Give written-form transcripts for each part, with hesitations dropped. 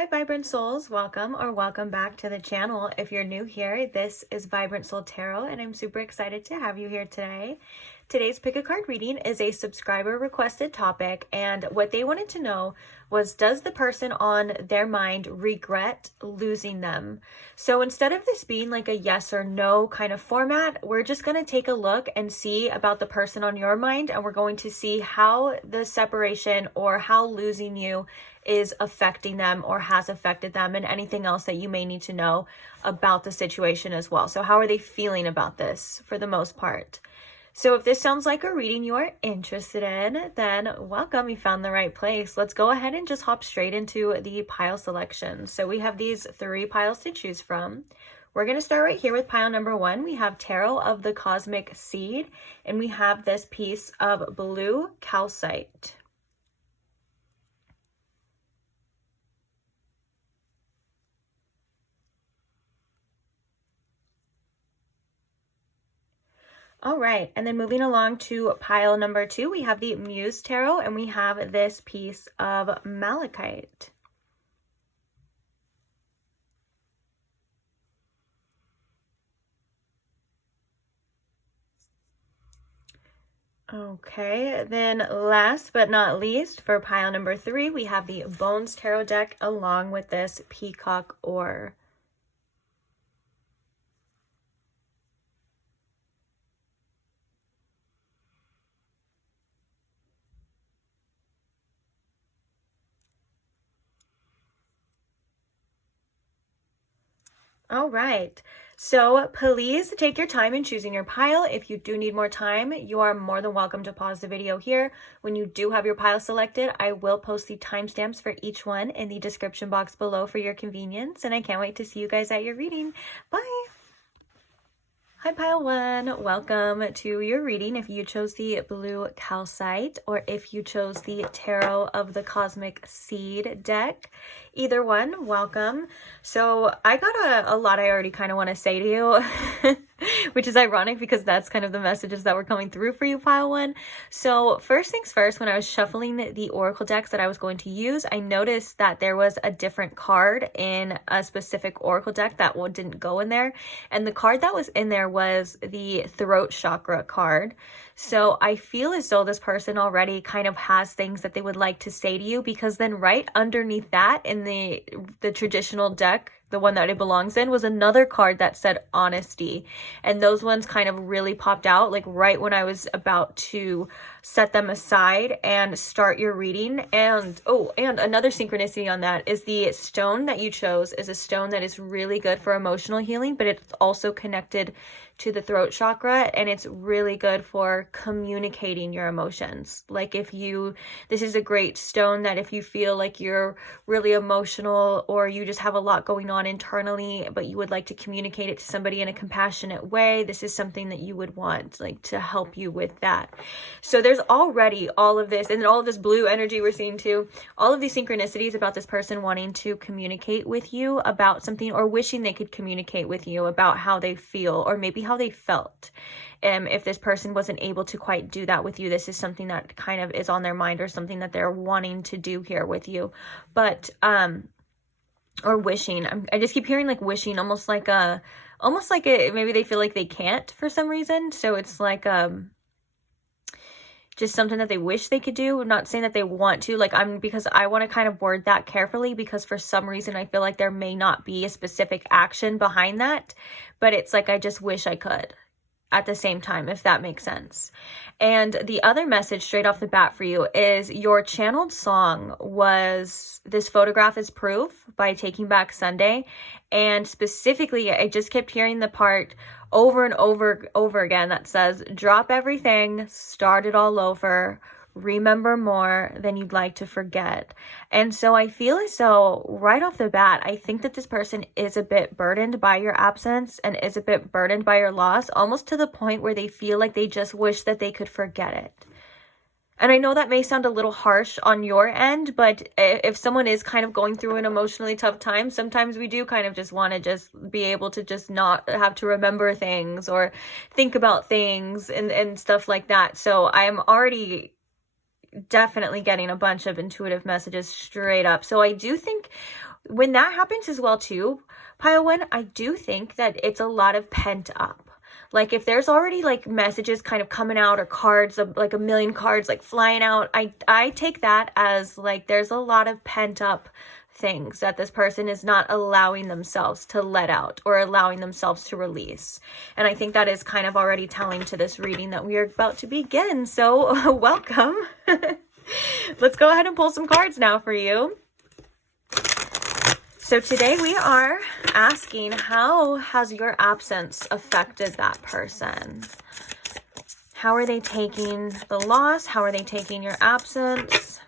Hi Vibrant Souls, welcome or welcome back to the channel. If you're new here, this is Vibrant Soul Tarot and I'm super excited to have you here today. Today's pick a card reading is a subscriber requested topic, and what they wanted to know was, does the person on their mind regret losing them? So instead of this being like a yes or no kind of format, we're just going to take a look and see about the person on your mind, and we're going to see how the separation or how losing you is affecting them or has affected them, and anything else that you may need to know about the situation as well. So how are they feeling about this for the most part? So if this sounds like a reading you are interested in, then welcome, you found the right place. Let's go ahead and just hop straight into the pile selection. So we have these 3 piles to choose from. We're going to start right here with pile number 1. We have Tarot of the Cosmic Seed, and we have this piece of blue calcite. All right, and then moving along to pile number 2, we have the Muse Tarot, and we have this piece of malachite. Okay, then last but not least, for pile number 3, we have the Bones Tarot deck along with this peacock ore. All right, so please take your time in choosing your pile. If you do need more time, you are more than welcome to pause the video here. When you do have your pile selected, I will post the timestamps for each one in the description box below for your convenience, and I can't wait to see you guys at your reading. Bye! Hi pile 1, welcome to your reading. If you chose the blue calcite or if you chose the Tarot of the Cosmic Seed deck, either one, welcome. So I got a lot I already kind of want to say to you, which is ironic because that's kind of the messages that were coming through for you, pile 1. So first things first, when I was shuffling the oracle decks that I was going to use, I noticed that there was a different card in a specific oracle deck that one didn't go in there, and the card that was in there was the throat chakra card. So I feel as though this person already kind of has things that they would like to say to you, because then right underneath that in the traditional deck, the one that it belongs in, was another card that said honesty. And those ones kind of really popped out, like right when I was about to set them aside and start your reading. And oh, and another synchronicity on that is the stone that you chose is a stone that is really good for emotional healing, but it's also connected to the throat chakra, and it's really good for communicating your emotions. Like this is a great stone that if you feel like you're really emotional or you just have a lot going on internally, but you would like to communicate it to somebody in a compassionate way, this is something that you would want like to help you with that. So there's already all of this, and then all of this blue energy we're seeing too, all of these synchronicities about this person wanting to communicate with you about something, or wishing they could communicate with you about how they feel, or maybe how they felt. If this person wasn't able to quite do that with you, this is something that kind of is on their mind, or something that they're wanting to do here with you. But or wishing, I just keep hearing like wishing, almost like maybe they feel like they can't for some reason. So it's like just something that they wish they could do. I'm not saying that they want to, because I want to kind of word that carefully, because for some reason I feel like there may not be a specific action behind that, but it's like I just wish I could at the same time, if that makes sense. And the other message straight off the bat for you is your channeled song was This Photograph is Proof by Taking Back Sunday. And specifically, I just kept hearing the part over and over again that says, drop everything, start it all over, remember more than you'd like to forget. And so I feel as though right off the bat, I think that this person is a bit burdened by your absence and is a bit burdened by your loss, almost to the point where they feel like they just wish that they could forget it. And I know that may sound a little harsh on your end, but if someone is kind of going through an emotionally tough time, sometimes we do kind of just want to just be able to just not have to remember things or think about things and stuff like that. So I'm already definitely getting a bunch of intuitive messages straight up. So I do think when that happens as well too, Pile 1, I do think that it's a lot of pent up. Like if there's already like messages kind of coming out or cards, like a million cards like flying out, I take that as like there's a lot of pent up things that this person is not allowing themselves to let out or allowing themselves to release. And I think that is kind of already telling to this reading that we are about to begin. So welcome. Let's go ahead and pull some cards now for you. So today we are asking, how has your absence affected that person? How are they taking the loss? How are they taking your absence?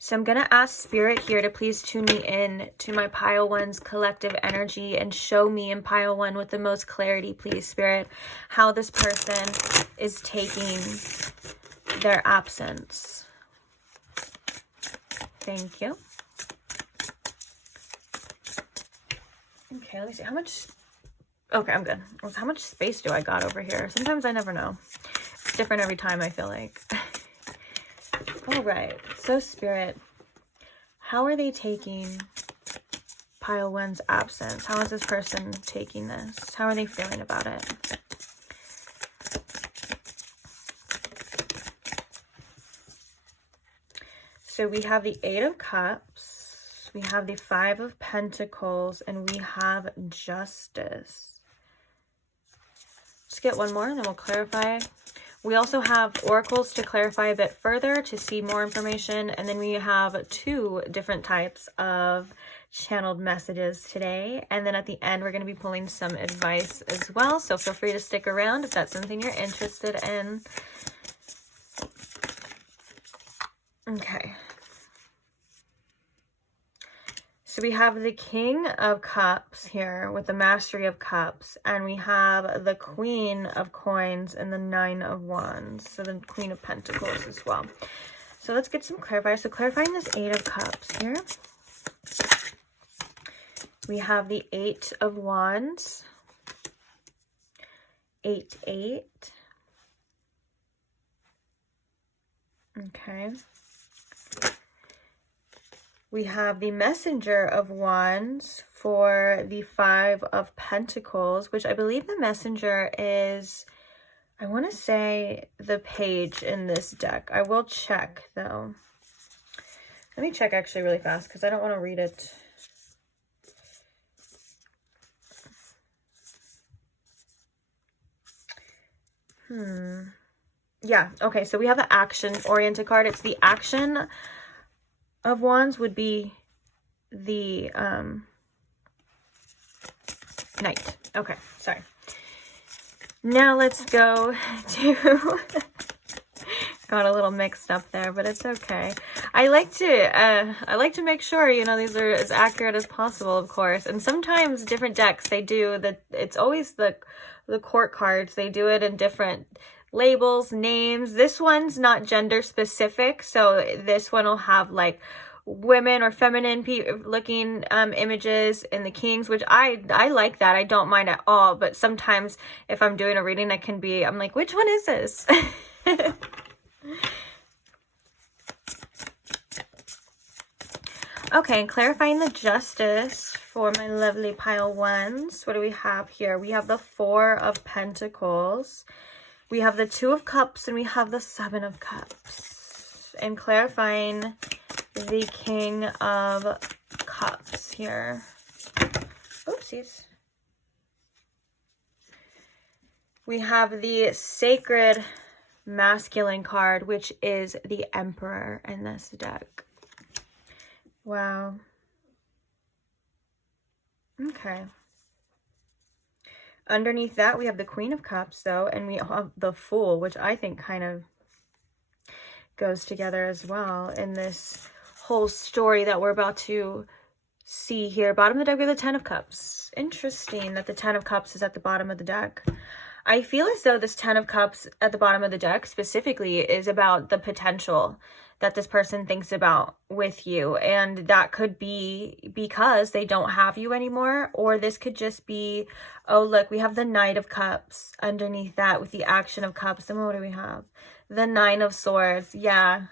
So I'm going to ask Spirit here to please tune me in to my Pile 1's collective energy and show me in Pile 1 with the most clarity, please, Spirit, how this person is taking their absence. Thank you. Okay, let me see. How much... Okay, I'm good. How much space do I got over here? Sometimes I never know. It's different every time, I feel like. All right. So, Spirit, how are they taking Pile 1's absence? How is this person taking this? How are they feeling about it? So, we have the 8 of Cups. We have the 5 of Pentacles, and we have Justice. Let's get one more, and then we'll clarify. We also have oracles to clarify a bit further to see more information, and then we have 2 different types of channeled messages today. And then at the end, we're going to be pulling some advice as well, so feel free to stick around if that's something you're interested in. Okay. So we have the King of Cups here with the Mastery of Cups, and we have the Queen of Coins and the 9 of Wands, so the Queen of Pentacles as well. So let's get some clarifiers. So clarifying this 8 of Cups here. We have the 8 of Wands, 8, 8. Okay. We have the Messenger of Wands for the 5 of Pentacles, which I believe the Messenger is, I want to say, the page in this deck. I will check, though. Let me check actually really fast because I don't want to read it. Yeah, okay, so we have the action-oriented card. It's the action of Wands would be the Knight. Okay, sorry. Now let's go to... Got a little mixed up there, but it's okay. I like to make sure, you know, these are as accurate as possible, of course. And sometimes different decks, they do that. It's always the court cards. They do it in different labels, names. This one's not gender specific, so this one will have like women or feminine looking images in the kings, which I like that. I don't mind at all, but sometimes if I'm doing a reading, I'm like, which one is this? Okay, and clarifying the Justice for my lovely Pile 1s. What do we have here? We have the 4 of Pentacles. We have the 2 of Cups, and we have the 7 of Cups. And clarifying the King of Cups here. Oopsies. We have the Sacred Masculine card, which is the Emperor in this deck. Wow. Okay. Underneath that, we have the Queen of Cups, though, and we have the Fool, which I think kind of goes together as well in this whole story that we're about to see here. Bottom of the deck, we have the 10 of Cups. Interesting that the 10 of Cups is at the bottom of the deck. I feel as though this 10 of Cups at the bottom of the deck specifically is about the potential that this person thinks about with you. And that could be because they don't have you anymore, or this could just be, oh, look, we have the Knight of Cups underneath that with the Action of Cups. Then what do we have? The 9 of Swords. Yeah.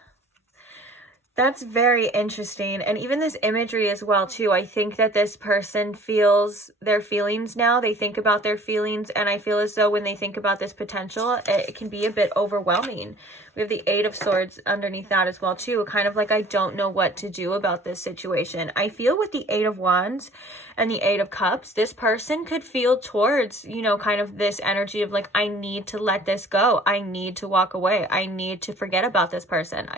That's very interesting. And even this imagery as well, too. I think that this person feels their feelings now. They think about their feelings. And I feel as though when they think about this potential, it can be a bit overwhelming. We have the Eight of Swords underneath that as well, too. Kind of like, I don't know what to do about this situation. I feel with the Eight of Wands and the Eight of Cups, this person could feel towards, you know, kind of this energy of like, I need to let this go. I need to walk away. I need to forget about this person.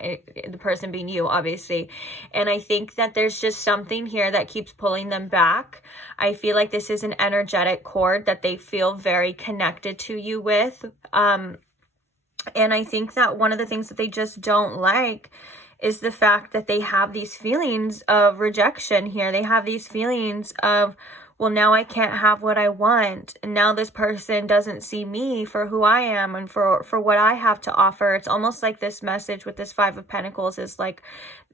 The person being you, obviously. And I think that there's just something here that keeps pulling them back. I feel like this is an energetic cord that they feel very connected to you with. And I think that one of the things that they just don't like is the fact that they have these feelings of rejection here. They have these feelings of, well, now I can't have what I want. And now this person doesn't see me for who I am and for what I have to offer. It's almost like this message with this Five of Pentacles is like,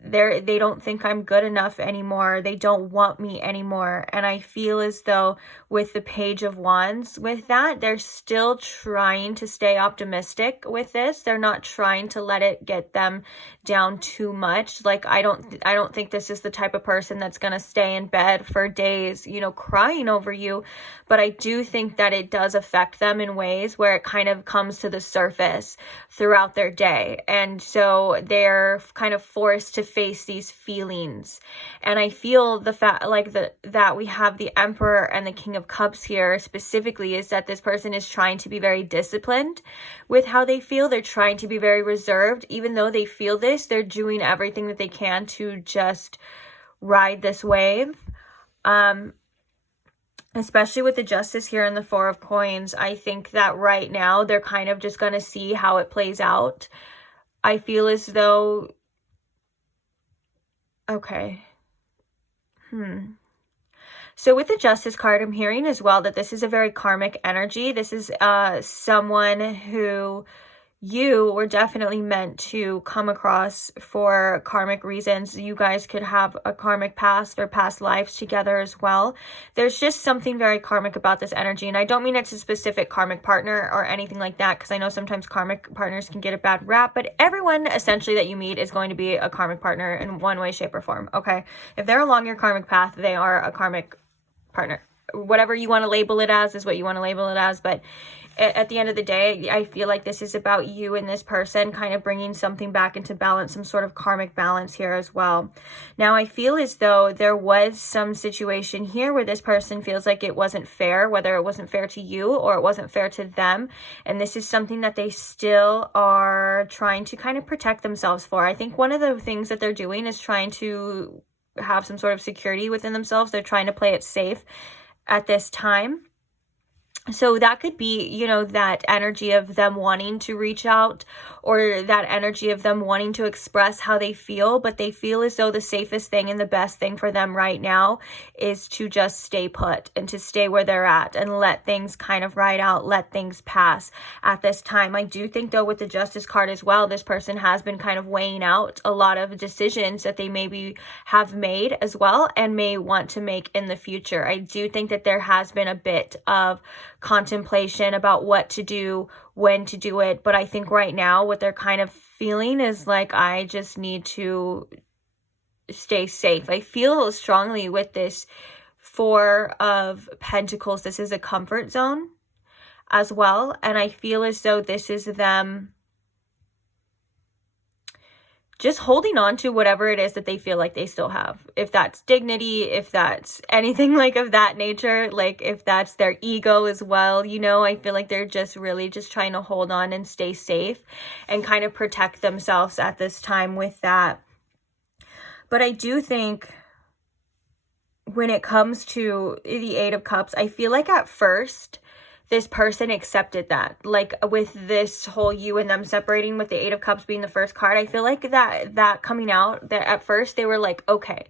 they don't think I'm good enough anymore. They don't want me anymore. And I feel as though with the Page of Wands, with that, they're still trying to stay optimistic with this. They're not trying to let it get them down too much. Like, I don't think this is the type of person that's going to stay in bed for days, you know, crying over you. But I do think that it does affect them in ways where it kind of comes to the surface throughout their day. And so they're kind of forced to face these feelings. And I feel the fact like that we have the Emperor and the King of Cups here specifically is that this person is trying to be very disciplined with how they feel. They're trying to be very reserved. Even though they feel this, they're doing everything that they can to just ride this wave. Especially with the Justice here and the Four of Coins, I think that right now they're kind of just going to see how it plays out. I feel as though, okay. So with the Justice card, I'm hearing as well that this is a very karmic energy. This is someone who you were definitely meant to come across for karmic reasons. You guys could have a karmic past or past lives together as well. There's just something very karmic about this energy. And I don't mean it's a specific karmic partner or anything like that, because I know sometimes karmic partners can get a bad rap, but everyone essentially that you meet is going to be a karmic partner in one way, shape, or form, okay? If they're along your karmic path, they are a karmic partner. Whatever you want to label it as is what you want to label it as, but at the end of the day, I feel like this is about you and this person kind of bringing something back into balance, some sort of karmic balance here as well. Now, I feel as though there was some situation here where this person feels like it wasn't fair, whether it wasn't fair to you or it wasn't fair to them. And this is something that they still are trying to kind of protect themselves for. I think one of the things that they're doing is trying to have some sort of security within themselves. They're trying to play it safe at this time. So that could be, you know, that energy of them wanting to reach out, or that energy of them wanting to express how they feel, but they feel as though the safest thing and the best thing for them right now is to just stay put and to stay where they're at and let things kind of ride out, let things pass at this time. I do think, though, with the Justice card as well, this person has been kind of weighing out a lot of decisions that they maybe have made as well and may want to make in the future. I do think that there has been a bit of contemplation about what to do, when to do it, but I think right now what they're kind of feeling is like, I just need to stay safe. I feel strongly with this Four of Pentacles, this is a comfort zone as well, and I feel as though this is them just holding on to whatever it is that they feel like they still have. If that's dignity, if that's anything like of that nature, like if that's their ego as well, you know, I feel like they're just really just trying to hold on and stay safe and kind of protect themselves at this time with that. But I do think when it comes to the Eight of Cups, I feel like at first this person accepted that, like with this whole you and them separating, with the Eight of Cups being the first card, I feel like that coming out, that at first they were like, okay,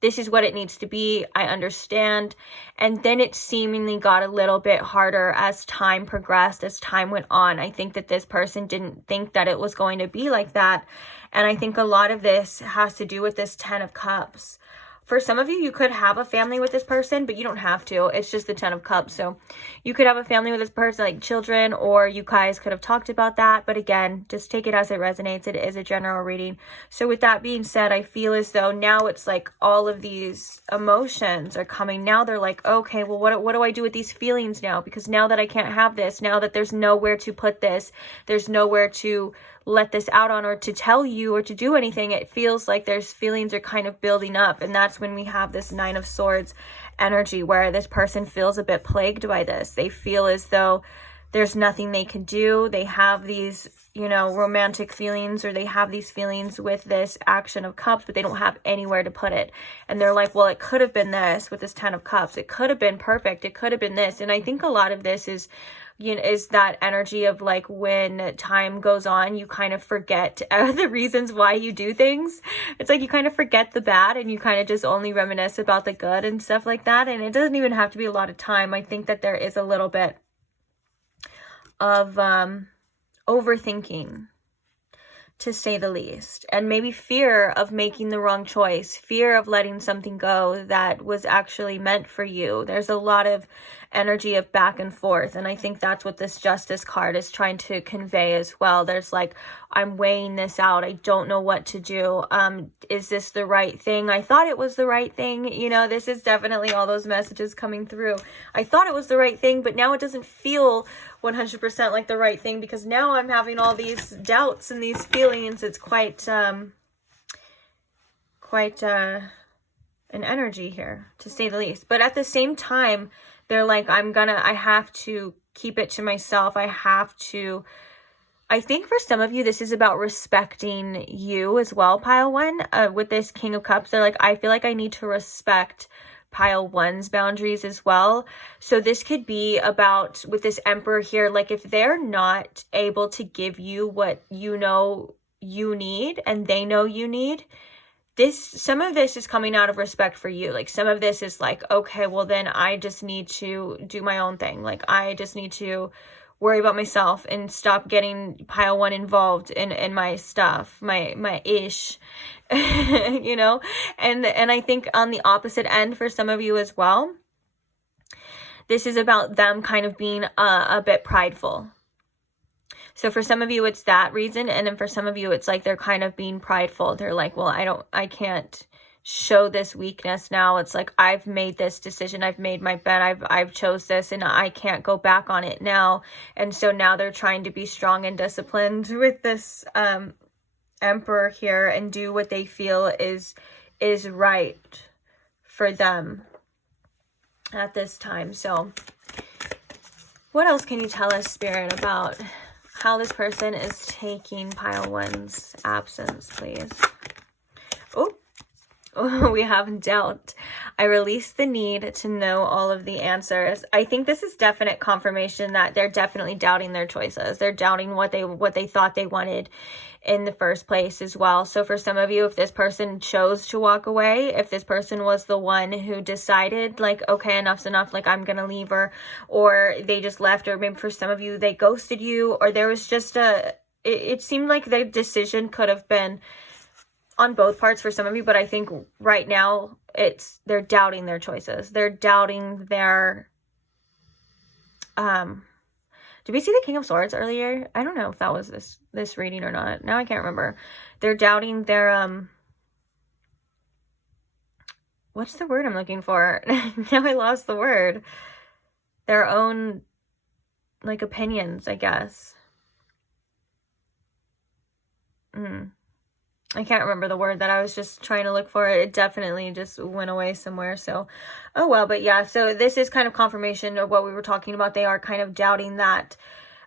this is what it needs to be, I understand. And then it seemingly got a little bit harder as time progressed, as time went on. I think that this person didn't think that it was going to be like that. And I think a lot of this has to do with this Ten of Cups. for some of you, you could have a family with this person, but you don't have to. It's just the 10 of Cups. So you could have a family with this person, like children, or you guys could have talked about that. But again, just take it as it resonates. It is a general reading. So with that being said, I feel as though now it's like all of these emotions are coming. Now they're like, okay, well, what do I do with these feelings now? Because now that I can't have this, now that there's nowhere to put this, there's nowhere to let this out on or to tell you or to do anything, it feels like there's feelings are kind of building up. And that's when we have this 9 of Swords energy, where this person feels a bit plagued by this. They feel as though there's nothing they can do. They have these, you know, romantic feelings, or they have these feelings with this Action of Cups, but they don't have anywhere to put it. And they're like, well, it could have been this with this 10 of Cups. It could have been perfect. It could have been this. And I think a lot of this is, you know, is that energy of like, when time goes on, you kind of forget the reasons why you do things. It's like you kind of forget the bad and you kind of just only reminisce about the good and stuff like that. And it doesn't even have to be a lot of time. I think that there is a little bit of overthinking, to say the least, and maybe fear of making the wrong choice, fear of letting something go that was actually meant for you. There's a lot of energy of back and forth, and I think that's what this Justice card is trying to convey as well. There's like, I'm weighing this out. I don't know what to do. Is this the right thing? I thought it was the right thing. You know, this is definitely all those messages coming through. I thought it was the right thing, but now it doesn't feel 100% like the right thing, because now I'm having all these doubts and these feelings. It's quite an energy here, to say the least. But at the same time, they're like, I have to keep it to myself. I think for some of you, this is about respecting you as well, pile 1. With this King of Cups, they're like, I feel like I need to respect pile 1's boundaries as well. So this could be about, with this Emperor here, like if they're not able to give you what you know you need and they know you need, some of this is coming out of respect for you. Like some of this is like, okay, well then I just need to do my own thing. Like I just need to worry about myself and stop getting pile 1 involved in my stuff, my ish, you know? And I think on the opposite end for some of you as well, this is about them kind of being a bit prideful. So for some of you, it's that reason. And then for some of you, it's like they're kind of being prideful. They're like, well, I can't show this weakness now. It's like, I've made this decision. I've made my bet. I've chose this and I can't go back on it now. And so now they're trying to be strong and disciplined with this Emperor here and do what they feel is right for them at this time. So what else can you tell us, Spirit, about how this person is taking pile 1's absence, please? Oh, we have doubt. I release the need to know all of the answers. I think this is definite confirmation that they're definitely doubting their choices. They're doubting what they thought they wanted in the first place as well. So for some of you, if this person chose to walk away, if this person was the one who decided like, okay, enough's enough, like I'm gonna leave her, or they just left, or maybe for some of you, they ghosted you, or there was just it seemed like the decision could have been on both parts for some of you, but I think right now they're doubting their choices. They're doubting their, did we see the King of Swords earlier? I don't know if that was this reading or not. Now I can't remember. They're doubting their, what's the word I'm looking for? Now I lost the word. Their own, like, opinions, I guess. I can't remember the word that I was just trying to look for. It definitely just went away somewhere. So, oh well, but yeah, so this is kind of confirmation of what we were talking about. They are kind of doubting that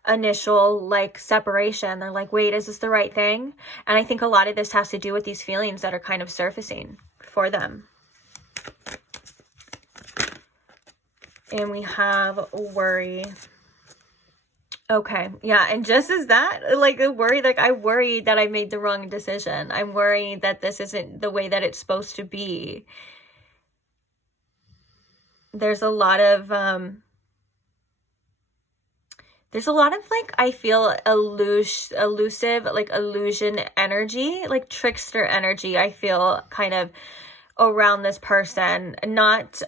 initial like separation. They're like, wait, is this the right thing? And I think a lot of this has to do with these feelings that are kind of surfacing for them. And we have worry. Okay, yeah, and just as that, like the worry, like I worry that I made the wrong decision. I'm worried that this isn't the way that it's supposed to be. There's a lot of like, I feel elusive, like illusion energy, like trickster energy. I feel kind of around this person. Not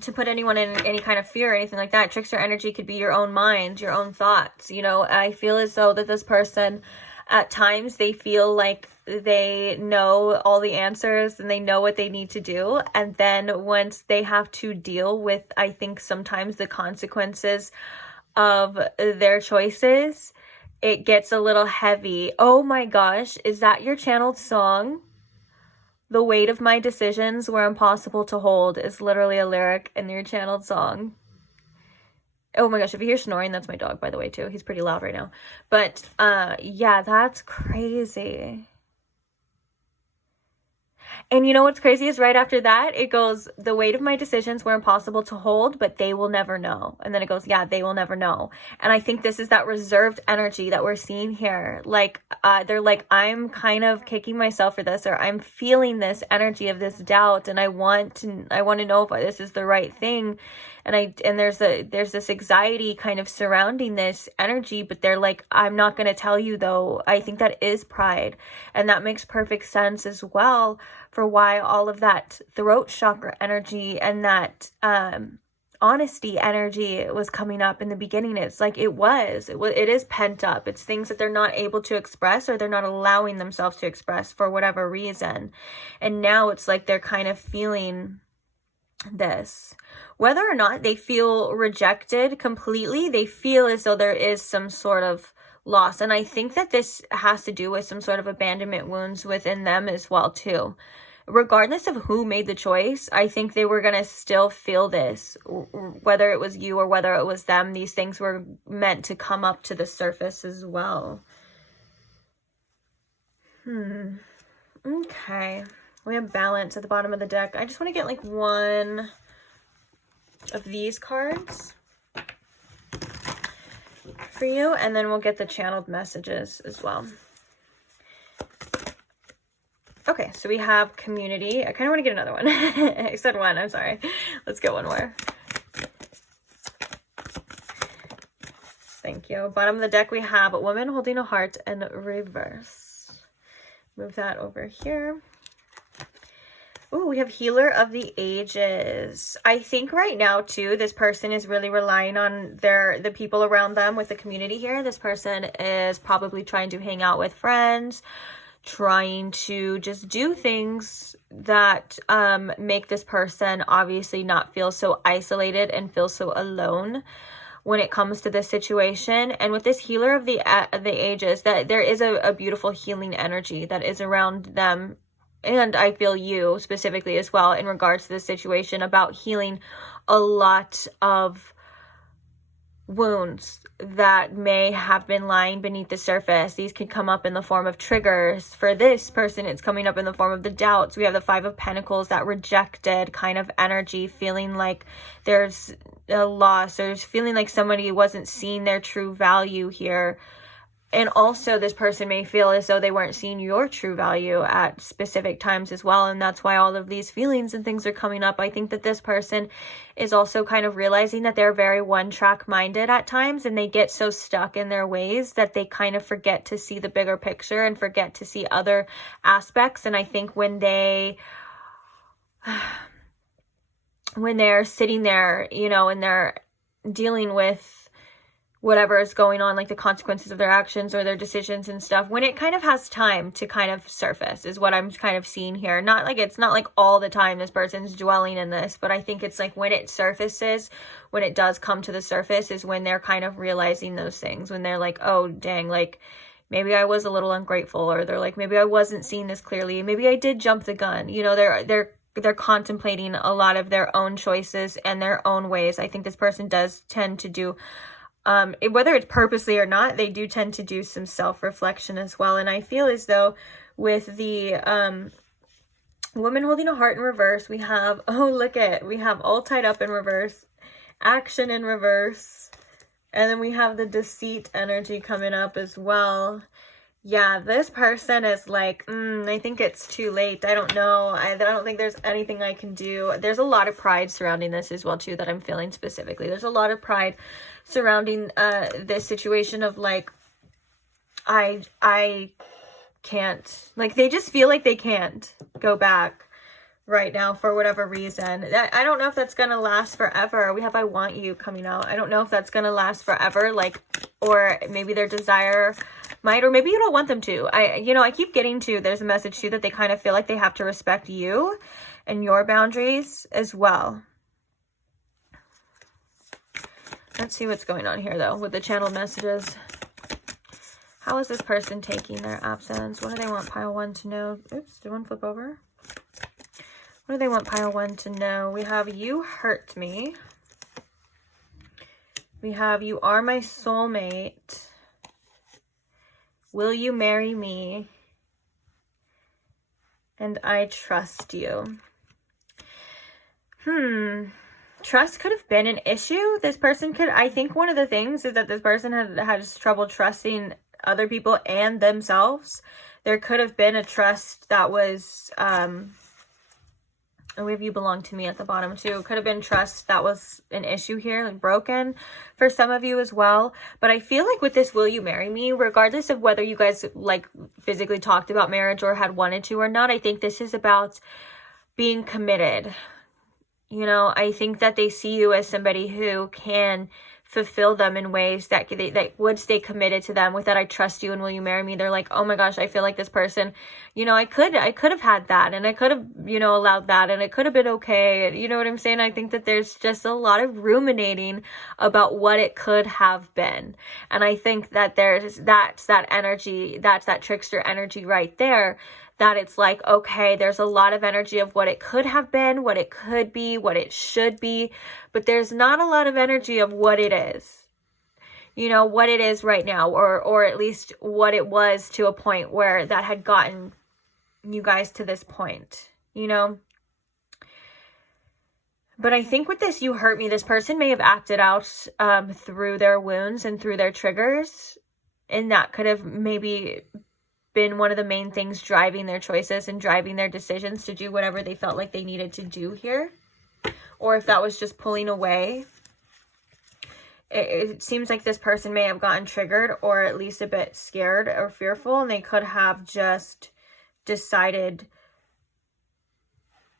to put anyone in any kind of fear or anything like that. Trickster energy could be your own mind, your own thoughts. You know, I feel as though that this person, at times, they feel like they know all the answers and they know what they need to do. And then once they have to deal with, I think sometimes the consequences of their choices, it gets a little heavy. Oh my gosh, is that your channeled song? The weight of my decisions were impossible to hold is literally a lyric in your channeled song. Oh my gosh, if you hear snoring, that's my dog, by the way, too. He's pretty loud right now. But, yeah, that's crazy. And you know what's crazy is right after that, it goes, the weight of my decisions were impossible to hold, but they will never know. And then it goes, yeah, they will never know. And I think this is that reserved energy that we're seeing here. Like, they're like, I'm kind of kicking myself for this, or I'm feeling this energy of this doubt, and I want to know if this is the right thing. And there's this anxiety kind of surrounding this energy, but they're like, I'm not going to tell you though. I think that is pride. And that makes perfect sense as well for why all of that throat chakra energy and that honesty energy was coming up in the beginning. It's like it is pent up. It's things that they're not able to express, or they're not allowing themselves to express for whatever reason. And now it's like they're kind of feeling this. Whether or not they feel rejected completely, they feel as though there is some sort of loss. And I think that this has to do with some sort of abandonment wounds within them as well too. Regardless of who made the choice, I think they were going to still feel this, whether it was you or whether it was them. These things were meant to come up to the surface as well. Okay. We have balance at the bottom of the deck. I just want to get like one of these cards for you, and then we'll get the channeled messages as well. Okay, so we have community. I kind of want to get another one. I said one, I'm sorry. Let's get one more. Thank you. Bottom of the deck, we have a woman holding a heart in reverse. Move that over here. Oh, we have healer of the ages. I think right now too, this person is really relying on the people around them with the community here. This person is probably trying to hang out with friends, trying to just do things that make this person obviously not feel so isolated and feel so alone when it comes to this situation. And with this healer of the ages, that there is a beautiful healing energy that is around them. And I feel you specifically as well in regards to this situation, about healing a lot of wounds that may have been lying beneath the surface. These could come up in the form of triggers. For this person, it's coming up in the form of the doubts. We have the Five of Pentacles, that rejected kind of energy, feeling like there's a loss, or feeling like somebody wasn't seeing their true value here. And also this person may feel as though they weren't seeing your true value at specific times as well. And that's why all of these feelings and things are coming up. I think that this person is also kind of realizing that they're very one-track minded at times, and they get so stuck in their ways that they kind of forget to see the bigger picture and forget to see other aspects. And I think when they're sitting there, you know, and they're dealing with whatever is going on, like the consequences of their actions or their decisions and stuff, when it kind of has time to kind of surface, is what I'm kind of seeing here. It's not like all the time this person's dwelling in this, but I think it's like when it surfaces, when it does come to the surface, is when they're kind of realizing those things, when they're like, oh dang, like maybe I was a little ungrateful, or they're like, maybe I wasn't seeing this clearly, maybe I did jump the gun. You know, they're contemplating a lot of their own choices and their own ways. I think this person does tend to do, whether it's purposely or not, they do tend to do some self-reflection as well. And I feel as though with the woman holding a heart in reverse, we have, we have all tied up in reverse, action in reverse, and then we have the deceit energy coming up as well. Yeah, this person is like, I think it's too late. I don't know. I don't think there's anything I can do. There's a lot of pride surrounding this as well, too, that I'm feeling specifically. There's a lot of pride surrounding this situation of like, I can't, like, they just feel like they can't go back right now for whatever reason. I don't know if that's gonna last forever. We have I want you coming out. I don't know if that's gonna last forever, like, or maybe their desire might, or maybe you don't want them to. I keep getting to, there's a message too that they kind of feel like they have to respect you and your boundaries as well. Let's see what's going on here though with the channeled messages. How is this person taking their absence? What do they want pile 1 to know? Oops, did one flip over? What do they want pile 1 to know? We have you hurt me. We have you are my soulmate. Will you marry me? And I trust you. Trust could have been an issue. This person could, I think one of the things is that this person has trouble trusting other people and themselves. There could have been a trust that was, we have you belong to me at the bottom too. Could have been trust that was an issue here, like broken for some of you as well. But I feel like with this will you marry me, regardless of whether you guys like physically talked about marriage or had wanted to or not, I think this is about being committed. You know, I think that they see you as somebody who can fulfill them in ways that that would stay committed to them. With that, I trust you and will you marry me? They're like, oh my gosh, I feel like this person, you know, I could have had that, and I could have, you know, allowed that, and it could have been okay. You know what I'm saying? I think that there's just a lot of ruminating about what it could have been. And I think that that's that energy, that's that trickster energy right there. That it's like, okay, there's a lot of energy of what it could have been, what it could be, what it should be, but there's not a lot of energy of what it is, you know, what it is right now, or at least what it was to a point where that had gotten you guys to this point, you know. But I think with this, you hurt me, this person may have acted out through their wounds and through their triggers, and that could have maybe been one of the main things driving their choices and driving their decisions to do whatever they felt like they needed to do here. Or if that was just pulling away. It seems like this person may have gotten triggered or at least a bit scared or fearful, and they could have just decided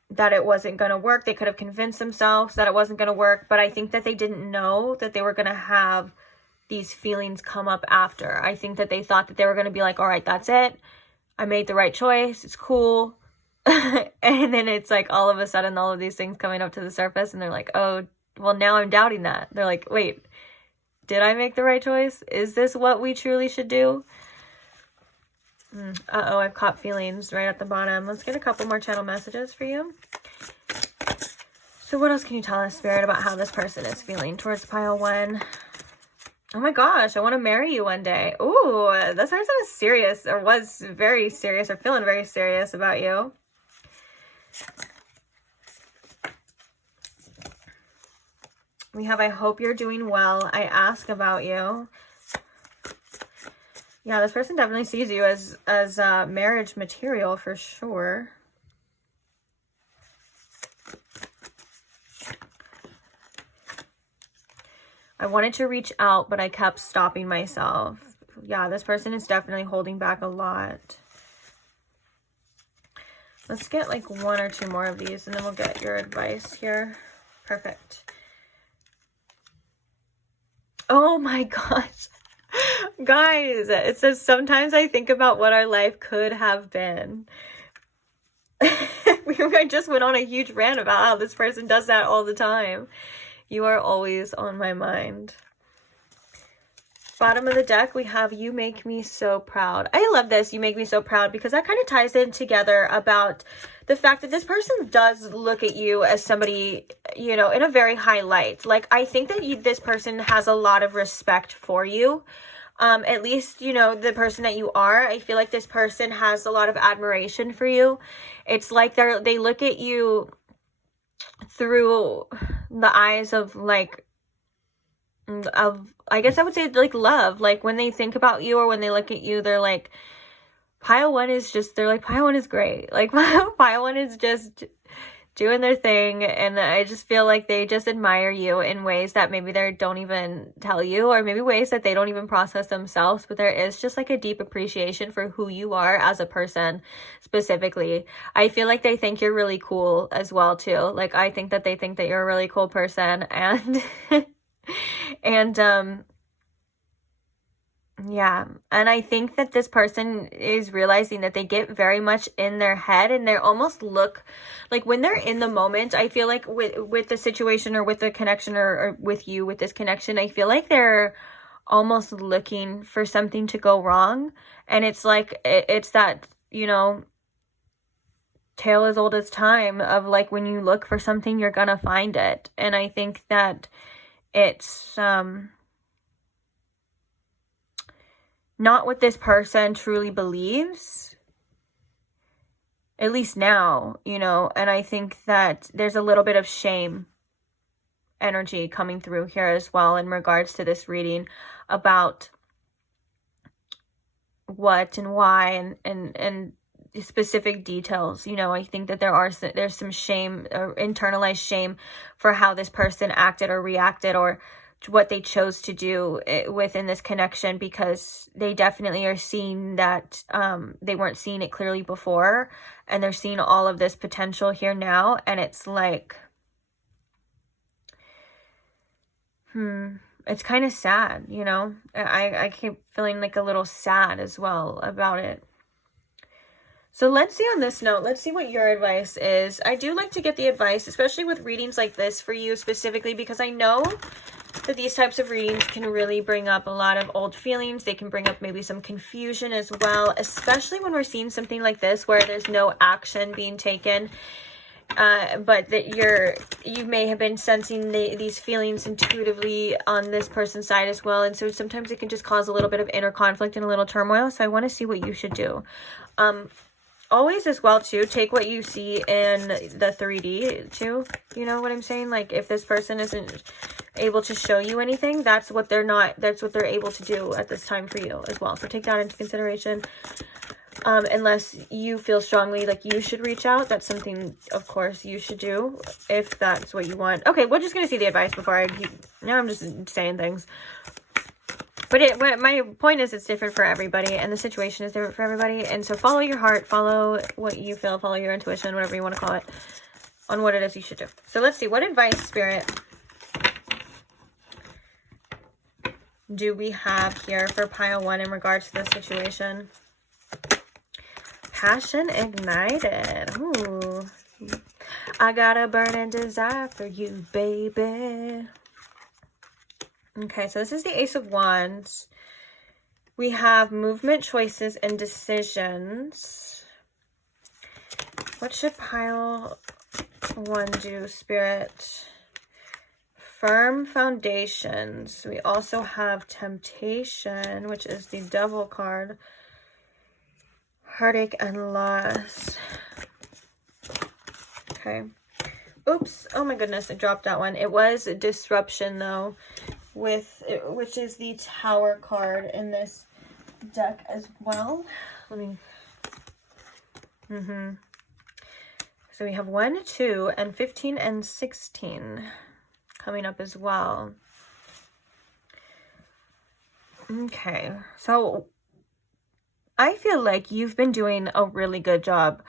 that it wasn't going to work. They could have convinced themselves that it wasn't going to work, but I think that they didn't know that they were going to have these feelings come up after. I think that they thought that they were going to be like, all right, that's it. I made the right choice. It's cool. And then it's like all of a sudden all of these things coming up to the surface, and they're like, oh, well, now I'm doubting that. They're like, wait, did I make the right choice? Is this what we truly should do? Uh-oh, I've caught feelings right at the bottom. Let's get a couple more channel messages for you. So what else can you tell us, Spirit, about how this person is feeling towards pile 1? Oh my gosh, I want to marry you one day. Ooh, this person is serious, or was very serious, or feeling very serious about you. We have, I hope you're doing well. I ask about you. Yeah, this person definitely sees you as marriage material for sure. I wanted to reach out, but I kept stopping myself. Yeah, this person is definitely holding back a lot. Let's get like 1 or 2 more of these, and then we'll get your advice here. Perfect. Oh my gosh. Guys, it says, sometimes I think about what our life could have been. I just went on a huge rant about how this person does that all the time. You are always on my mind. Bottom of the deck, we have you make me so proud. I love this, you make me so proud, because that kind of ties in together about the fact that this person does look at you as somebody, you know, in a very high light. Like, I think that this person has a lot of respect for you. At least, you know, the person that you are. I feel like this person has a lot of admiration for you. It's like they look at you through the eyes of like, I guess I would say like love. Like when they think about you or when they look at you, they're like, pile 1 is just, they're like, pile 1 is great. Like pile 1 is just doing their thing, and I just feel like they just admire you in ways that maybe they don't even tell you, or maybe ways that they don't even process themselves, but there is just like a deep appreciation for who you are as a person specifically. I feel like they think you're really cool as well too. Like I think that they think that you're a really cool person, and and yeah, and I think that this person is realizing that they get very much in their head, and they almost look like when they're in the moment, I feel like with the situation or with the connection, or with you with this connection, I feel like they're almost looking for something to go wrong. And it's like, it's that, you know, tale as old as time of like, when you look for something, you're gonna find it. And I think that it's, not what this person truly believes, at least now, you know, and I think that there's a little bit of shame energy coming through here as well in regards to this reading about what and why and specific details. You know, I think that there's some shame, or internalized shame, for how this person acted or reacted, or what they chose to do within this connection, because they definitely are seeing that they weren't seeing it clearly before, and they're seeing all of this potential here now. And it's like, it's kind of sad, you know. I keep feeling like a little sad as well about it. So let's see on this note, let's see what your advice is. I do like to get the advice, especially with readings like this for you specifically, because I know that these types of readings can really bring up a lot of old feelings. They can bring up maybe some confusion as well, especially when we're seeing something like this where there's no action being taken, but that you may have been sensing these feelings intuitively on this person's side as well. And so sometimes it can just cause a little bit of inner conflict and a little turmoil. So I want to see what you should do. Always as well too, take what you see in the 3D too, you know what I'm saying? Like if this person isn't able to show you anything, that's what they're able to do at this time for you as well. So take that into consideration. Unless you feel strongly like you should reach out, that's something of course you should do if that's what you want. Okay, we're just gonna see the advice before I keep, now I'm just saying things. But my point is, it's different for everybody, and the situation is different for everybody. And so follow your heart, follow what you feel, follow your intuition, whatever you want to call it, on what it is you should do. So let's see, what advice, Spirit, do we have here for pile 1 in regards to this situation? Passion ignited. Ooh. I got a burning desire for you, baby. Okay, so this is the Ace of Wands. We have movement, choices, and decisions. What should pile 1 do, Spirit? Firm foundations. We also have temptation, which is the Devil card. Heartache and loss. Okay. Oops. Oh my goodness, I dropped that one. It was disruption though, which is the Tower card in this deck as well. Let me So we have 1, 2, and 15 and 16 coming up as well. Okay, so I feel like you've been doing a really good job.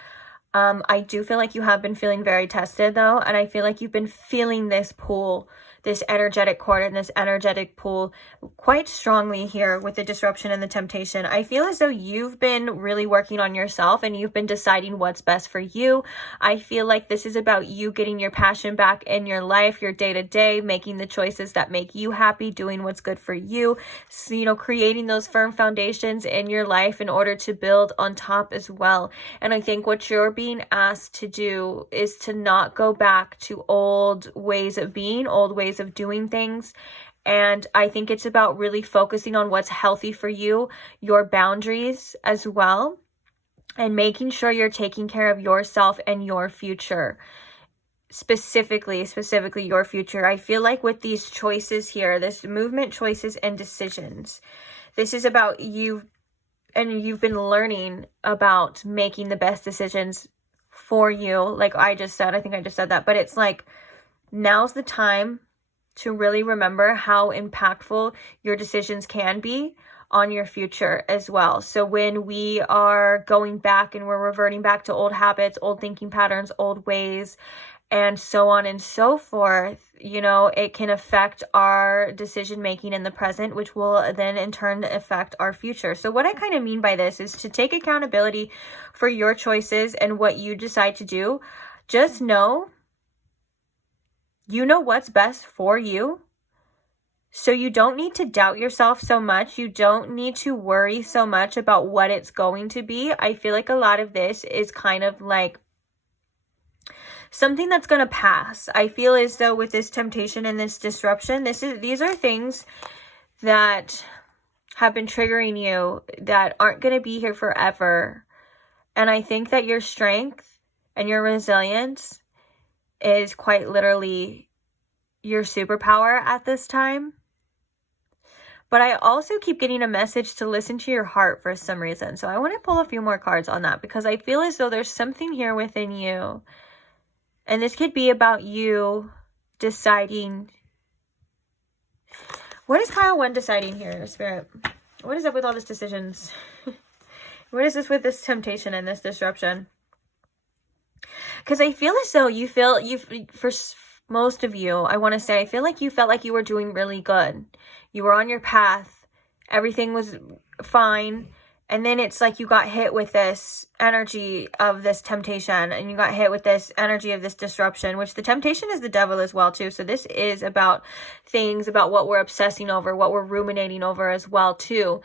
I do feel like you have been feeling very tested though, and I feel like you've been feeling this pull, this energetic cord and this energetic pull quite strongly here with the disruption and the temptation. I feel as though you've been really working on yourself and you've been deciding what's best for you. I feel like this is about you getting your passion back in your life, your day-to-day, making the choices that make you happy, doing what's good for you. So, you know, creating those firm foundations in your life in order to build on top as well. And I think what you're being asked to do is to not go back to old ways of being, old ways of doing things. And I think it's about really focusing on what's healthy for you, your boundaries as well, and making sure you're taking care of yourself and your future. Specifically your future. I feel like with these choices here, this movement, choices, and decisions, this is about you, and you've been learning about making the best decisions for you, like I just said. I think I just said that, but it's like, now's the time to really remember how impactful your decisions can be on your future as well. So when we are going back and we're reverting back to old habits, old thinking patterns, old ways, and so on and so forth, you know, it can affect our decision making in the present, which will then in turn affect our future. So what I kind of mean by this is to take accountability for your choices and what you decide to do. Just know, you know what's best for you. So you don't need to doubt yourself so much. You don't need to worry so much about what it's going to be. I feel like a lot of this is kind of like something that's going to pass. I feel as though with this temptation and this disruption, these are things that have been triggering you that aren't going to be here forever. And I think that your strength and your resilience is quite literally your superpower at this time. But I also keep getting a message to listen to your heart for some reason. So I want to pull a few more cards on that, because I feel as though there's something here within you. And this could be about you deciding. What is pile 1 deciding here, Spirit? What is up with all these decisions? What is this with this temptation and this disruption? Because I feel as though for most of you, I want to say, I feel like you felt like you were doing really good. You were on your path. Everything was fine. And then it's like you got hit with this energy of this temptation, and you got hit with this energy of this disruption, which the temptation is the devil as well too. So this is about things, about what we're obsessing over, what we're ruminating over as well too.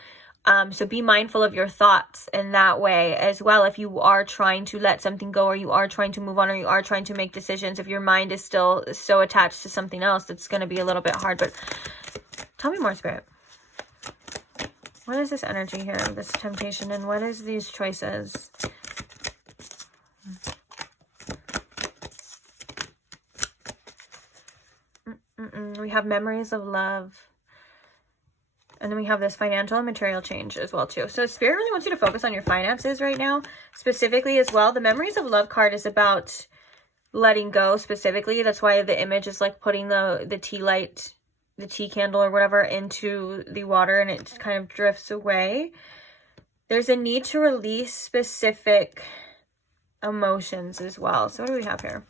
So be mindful of your thoughts in that way as well. If you are trying to let something go, or you are trying to move on, or you are trying to make decisions, if your mind is still so attached to something else, it's going to be a little bit hard. But tell me more, Spirit. What is this energy here, this temptation, and what is these choices? We have memories of love. And then we have this financial and material change as well too. So Spirit really wants you to focus on your finances right now, specifically as well. The memories of love card is about letting go specifically. That's why the image is like putting the tea light, the tea candle or whatever into the water, and it just kind of drifts away. There's a need to release specific emotions as well. So what do we have here?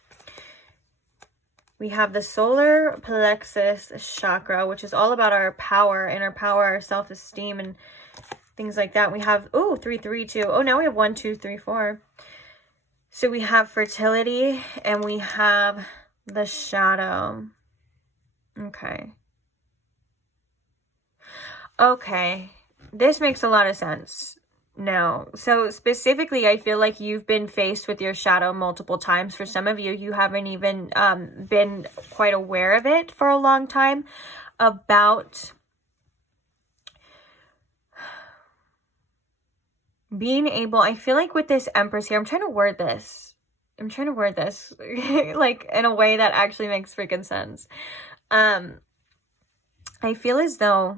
We have the solar plexus chakra, which is all about our power, inner power, our self-esteem, and things like that. We have, 332. Oh, now we have 1, 2, 3, 4. So we have fertility, and we have the shadow. Okay. Okay. This makes a lot of sense. No. So specifically, I feel like you've been faced with your shadow multiple times. For some of you, you haven't even been quite aware of it for a long time, about being able, I feel like with this Empress here, I'm trying to word this like in a way that actually makes freaking sense. I feel as though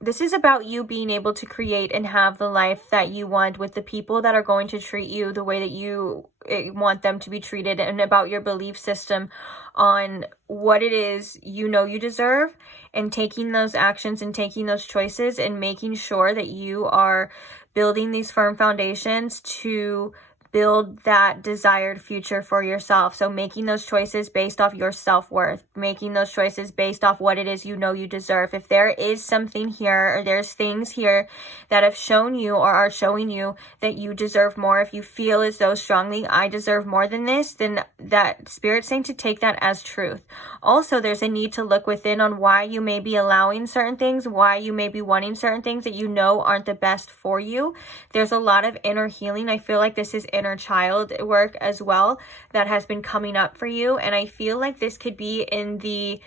this is about you being able to create and have the life that you want, with the people that are going to treat you the way that you want them to be treated, and about your belief system on what it is you know you deserve, and taking those actions and taking those choices and making sure that you are building these firm foundations to build that desired future for yourself. So making those choices based off your self-worth, making those choices based off what it is you know you deserve. If there is something here, or there's things here that have shown you or are showing you that you deserve more, if you feel as though strongly, I deserve more than this, then that Spirit's saying to take that as truth. Also, there's a need to look within on why you may be allowing certain things, why you may be wanting certain things that you know aren't the best for you. There's a lot of inner healing. I feel like this is inner child work as well that has been coming up for you, and I feel like this could be in the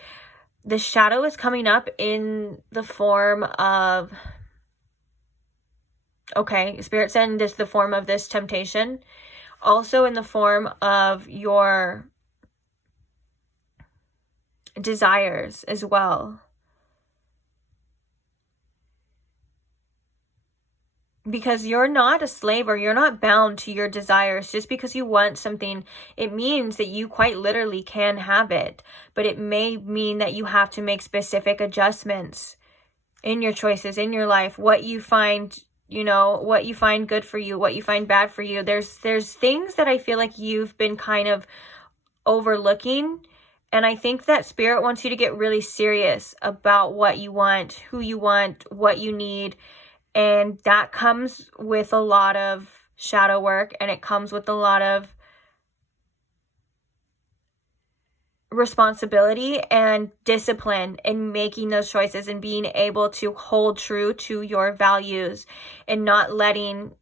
shadow is coming up in the form of, okay, Spirit said this, the form of this temptation, also in the form of your desires as well. because you're not a slave, or you're not bound to your desires. Just because you want something, it means that you quite literally can have it, but it may mean that you have to make specific adjustments in your choices, in your life, what you find, you know, what you find good for you, what you find bad for you. There's things that I feel like you've been kind of overlooking, and I think that Spirit wants you to get really serious about what you want, who you want, what you need. And that comes with a lot of shadow work, and it comes with a lot of responsibility and discipline in making those choices, and being able to hold true to your values, and not letting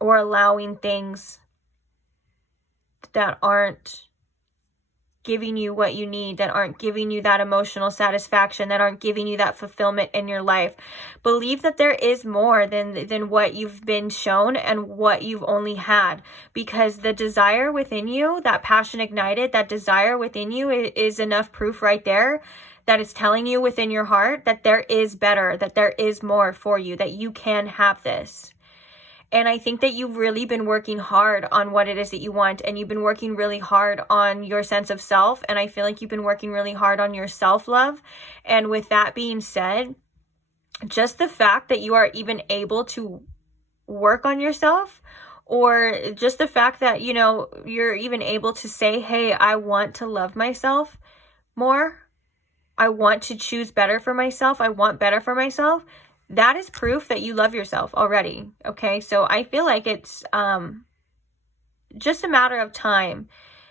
or allowing things that aren't giving you what you need, that aren't giving you that emotional satisfaction, that aren't giving you that fulfillment in your life. Believe that there is more than what you've been shown and what you've only had, because the desire within you, that passion ignited, that desire within you is enough proof right there that is telling you within your heart that there is better, that there is more for you, that you can have this. And I think that you've really been working hard on what it is that you want, and you've been working really hard on your sense of self. And I feel like you've been working really hard on your self-love. And with that being said, just the fact that you are even able to work on yourself, or just the fact that, you know, you're even able to say, hey, I want to love myself more. I want to choose better for myself. I want better for myself. That is proof that you love yourself already. Okay. So I feel like it's just a matter of time.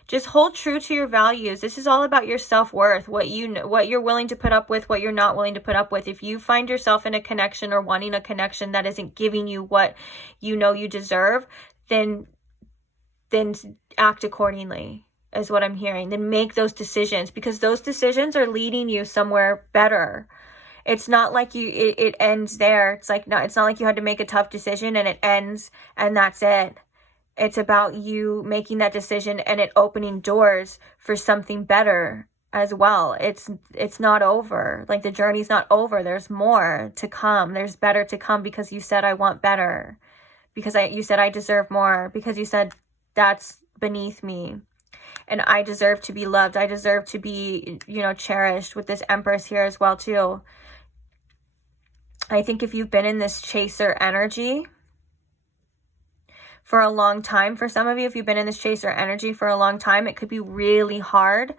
Just hold true to your values. This is all about your self-worth, what you're willing to put up with, what you're not willing to put up with. If you find yourself in a connection, or wanting a connection that isn't giving you what you know you deserve, then act accordingly, is what I'm hearing. Then make those decisions, because those decisions are leading you somewhere better. It's not like it ends there. It's not like you had to make a tough decision and it ends and that's it. It's about you making that decision and it opening doors for something better as well. It's not over. Like, the journey's not over. There's more to come. There's better to come, because you said, I want better. Because you said I deserve more. Because you said that's beneath me. And I deserve to be loved. I deserve to be, you know, cherished, with this Empress here as well too. I think if you've been in this chaser energy for a long time, for some of you, if you've been in this chaser energy for a long time, it could be really hard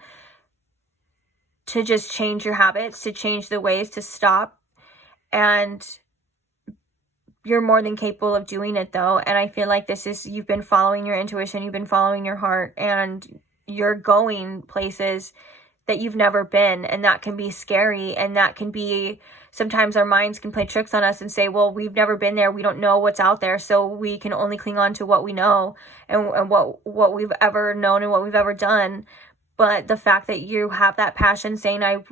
to just change your habits, to change the ways, to stop. And you're more than capable of doing it though. And I feel like you've been following your intuition, you've been following your heart, and you're going places that you've never been. And that can be scary. And that can be, sometimes our minds can play tricks on us and say, well, we've never been there. We don't know what's out there. So we can only cling on to what we know and what we've ever known and what we've ever done. But the fact that you have that passion saying, I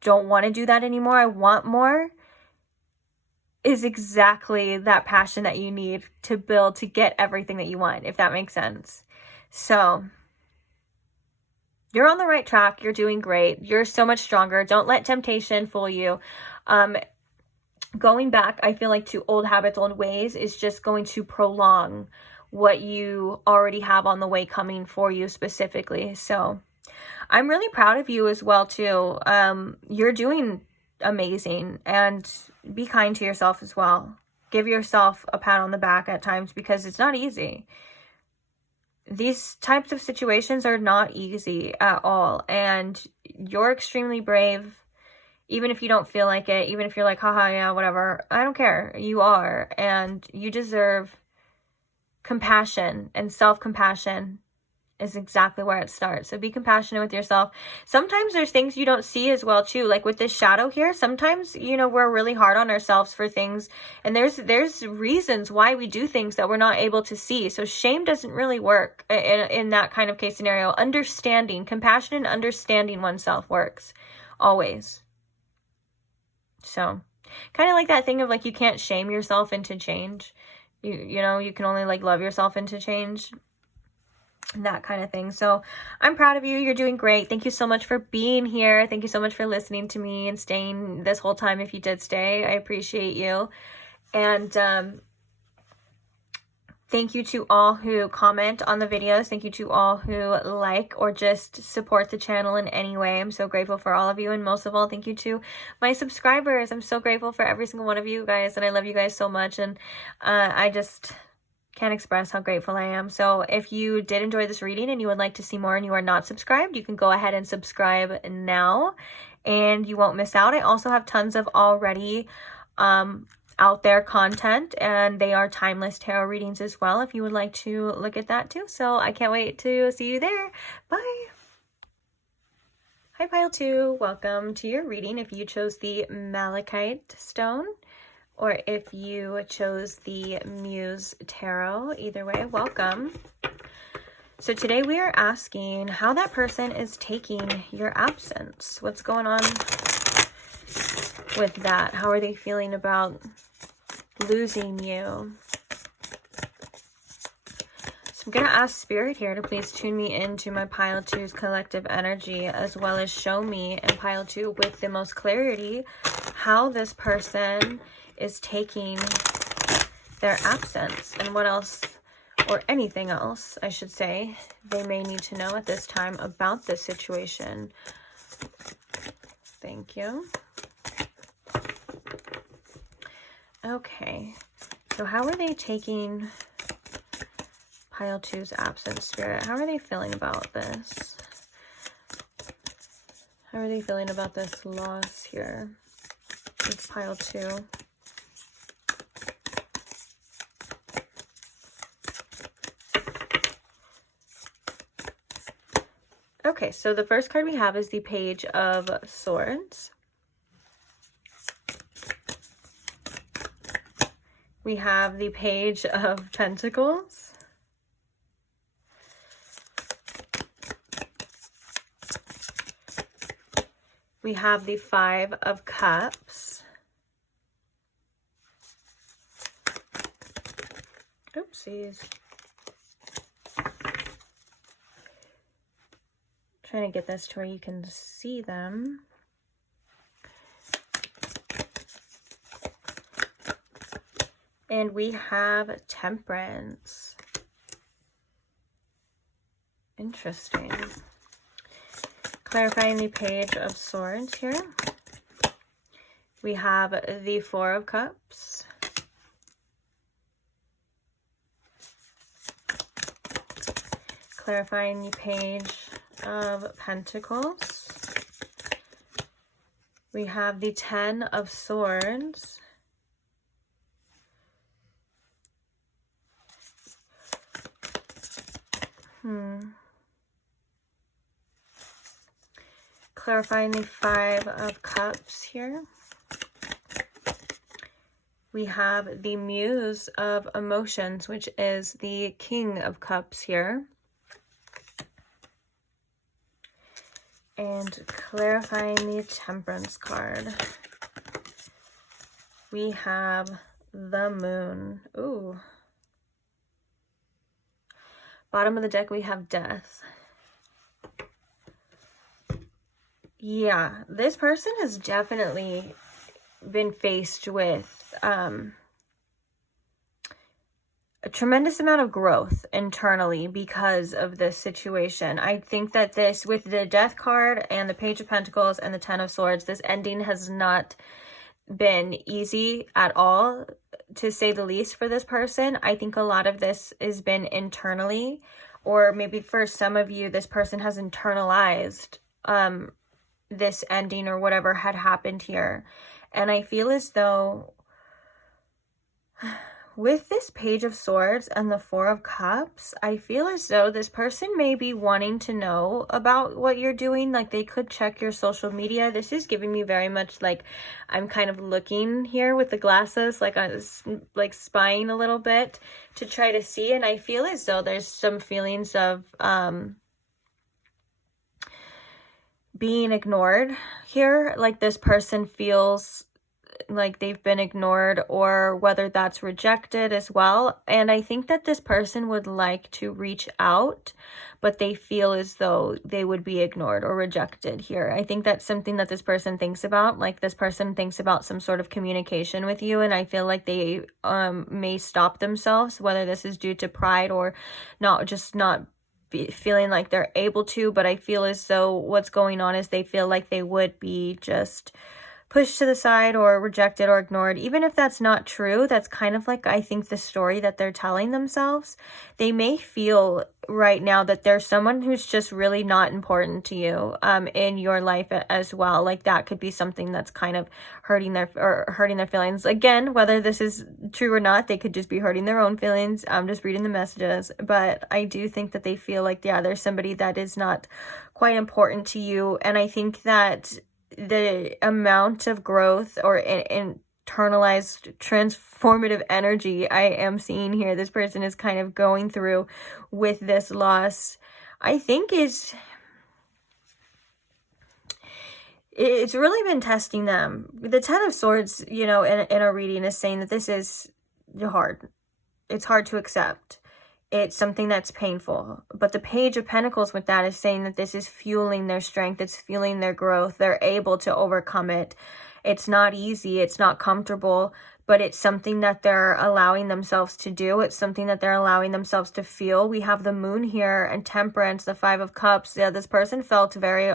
don't want to do that anymore, I want more, is exactly that passion that you need to build, to get everything that you want, if that makes sense. So you're on the right track. You're doing great. You're so much stronger. Don't let temptation fool you. Going back, I feel like, to old habits, old ways is just going to prolong what you already have on the way coming for you specifically. So I'm really proud of you as well too. You're doing amazing, and be kind to yourself as well. Give yourself a pat on the back at times, because it's not easy. These types of situations are not easy at all, and you're extremely brave. Even if you don't feel like it, even if you're like, haha, yeah, whatever, I don't care. You are, and you deserve compassion, and self-compassion is exactly where it starts. So be compassionate with yourself. Sometimes there's things you don't see as well too. Like with this shadow here, sometimes, you know, we're really hard on ourselves for things, and there's reasons why we do things that we're not able to see. So shame doesn't really work in that kind of case scenario. Understanding, compassion and understanding oneself works always. So kind of like that thing of like, you can't shame yourself into change. You know, you can only like love yourself into change. That kind of thing. So I'm proud of you. You're doing great. Thank you so much for being here. Thank you so much for listening to me and staying this whole time. If you did stay, I appreciate you. And thank you to all who comment on the videos. Thank you to all who like or just support the channel in any way. I'm so grateful for all of you. And most of all, thank you to my subscribers. I'm so grateful for every single one of you guys. And I love you guys so much. And I just can't express how grateful I am. So if you did enjoy this reading and you would like to see more and you are not subscribed, you can go ahead and subscribe now and you won't miss out. I also have tons of already out there content, and they are timeless tarot readings as well if you would like to look at that too. So I can't wait to see you there. Bye. Hi Pile 2, welcome to your reading. If you chose the Malachite stone or if you chose the Muse tarot, either way, welcome. So today we are asking how that person is taking your absence. What's going on with that? How are they feeling about losing you? So I'm going to ask Spirit here to please tune me into my Pile 2's collective energy, as well as show me in Pile 2 with the most clarity how this person is taking their absence and what else, or anything else, I should say, they may need to know at this time about this situation. Thank you. Okay, so how are they taking Pile 2's absence, Spirit? How are they feeling about this? How are they feeling about this loss here with Pile 2? Okay, so the first card we have is the Page of Swords. We have the Page of Pentacles. We have the Five of Cups. Oopsies. Trying to get this to where you can see them. And we have Temperance. Interesting. Clarifying the Page of Swords here. We have the Four of Cups. Clarifying the Page of Pentacles. We have the Ten of Swords. Clarifying the Five of Cups here. We have the Muse of Emotions, which is the King of Cups here. And clarifying the Temperance card. We have the Moon. Ooh. Bottom of the deck, we have Death. Yeah, this person has definitely been faced with a tremendous amount of growth internally because of this situation. I think that this, with the Death card and the Page of Pentacles and the Ten of Swords, this ending has not been easy at all, to say the least, for this person. I think a lot of this has been internally, or maybe for some of you, this person has internalized this ending or whatever had happened here. And I feel as though with this Page of Swords and the Four of Cups, I feel as though this person may be wanting to know about what you're doing. Like, they could check your social media. This is giving me very much like I'm kind of looking here with the glasses, like I was like spying a little bit to try to see. And I feel as though there's some feelings of being ignored here. Like, this person feels like they've been ignored, or whether that's rejected as well. And I think that this person would like to reach out, but they feel as though they would be ignored or rejected here. I think that's something that this person thinks about. Like, this person thinks about some sort of communication with you, and I feel like they may stop themselves, whether this is due to pride or not feeling like they're able to. But I feel as though what's going on is they feel like they would be just pushed to the side or rejected or ignored. Even if that's not true, that's kind of like, I think, the story that they're telling themselves. They may feel right now that there's someone who's just really not important to you in your life as well. Like, that could be something that's kind of hurting their feelings. Again, whether this is true or not, they could just be hurting their own feelings. I'm just reading the messages. But I do think that they feel like, yeah, there's somebody that is not quite important to you. And I think that the amount of growth or internalized transformative energy I am seeing here this person is kind of going through with this loss, I think it's really been testing them. The Ten of Swords, you know, in a reading is saying that this is hard. It's hard to accept. It's something that's painful. But the Page of Pentacles with that is saying that this is fueling their strength. It's fueling their growth. They're able to overcome it. It's not easy. It's not comfortable. But it's something that they're allowing themselves to do. It's something that they're allowing themselves to feel. We have the Moon here and Temperance, the Five of Cups. Yeah, this person felt very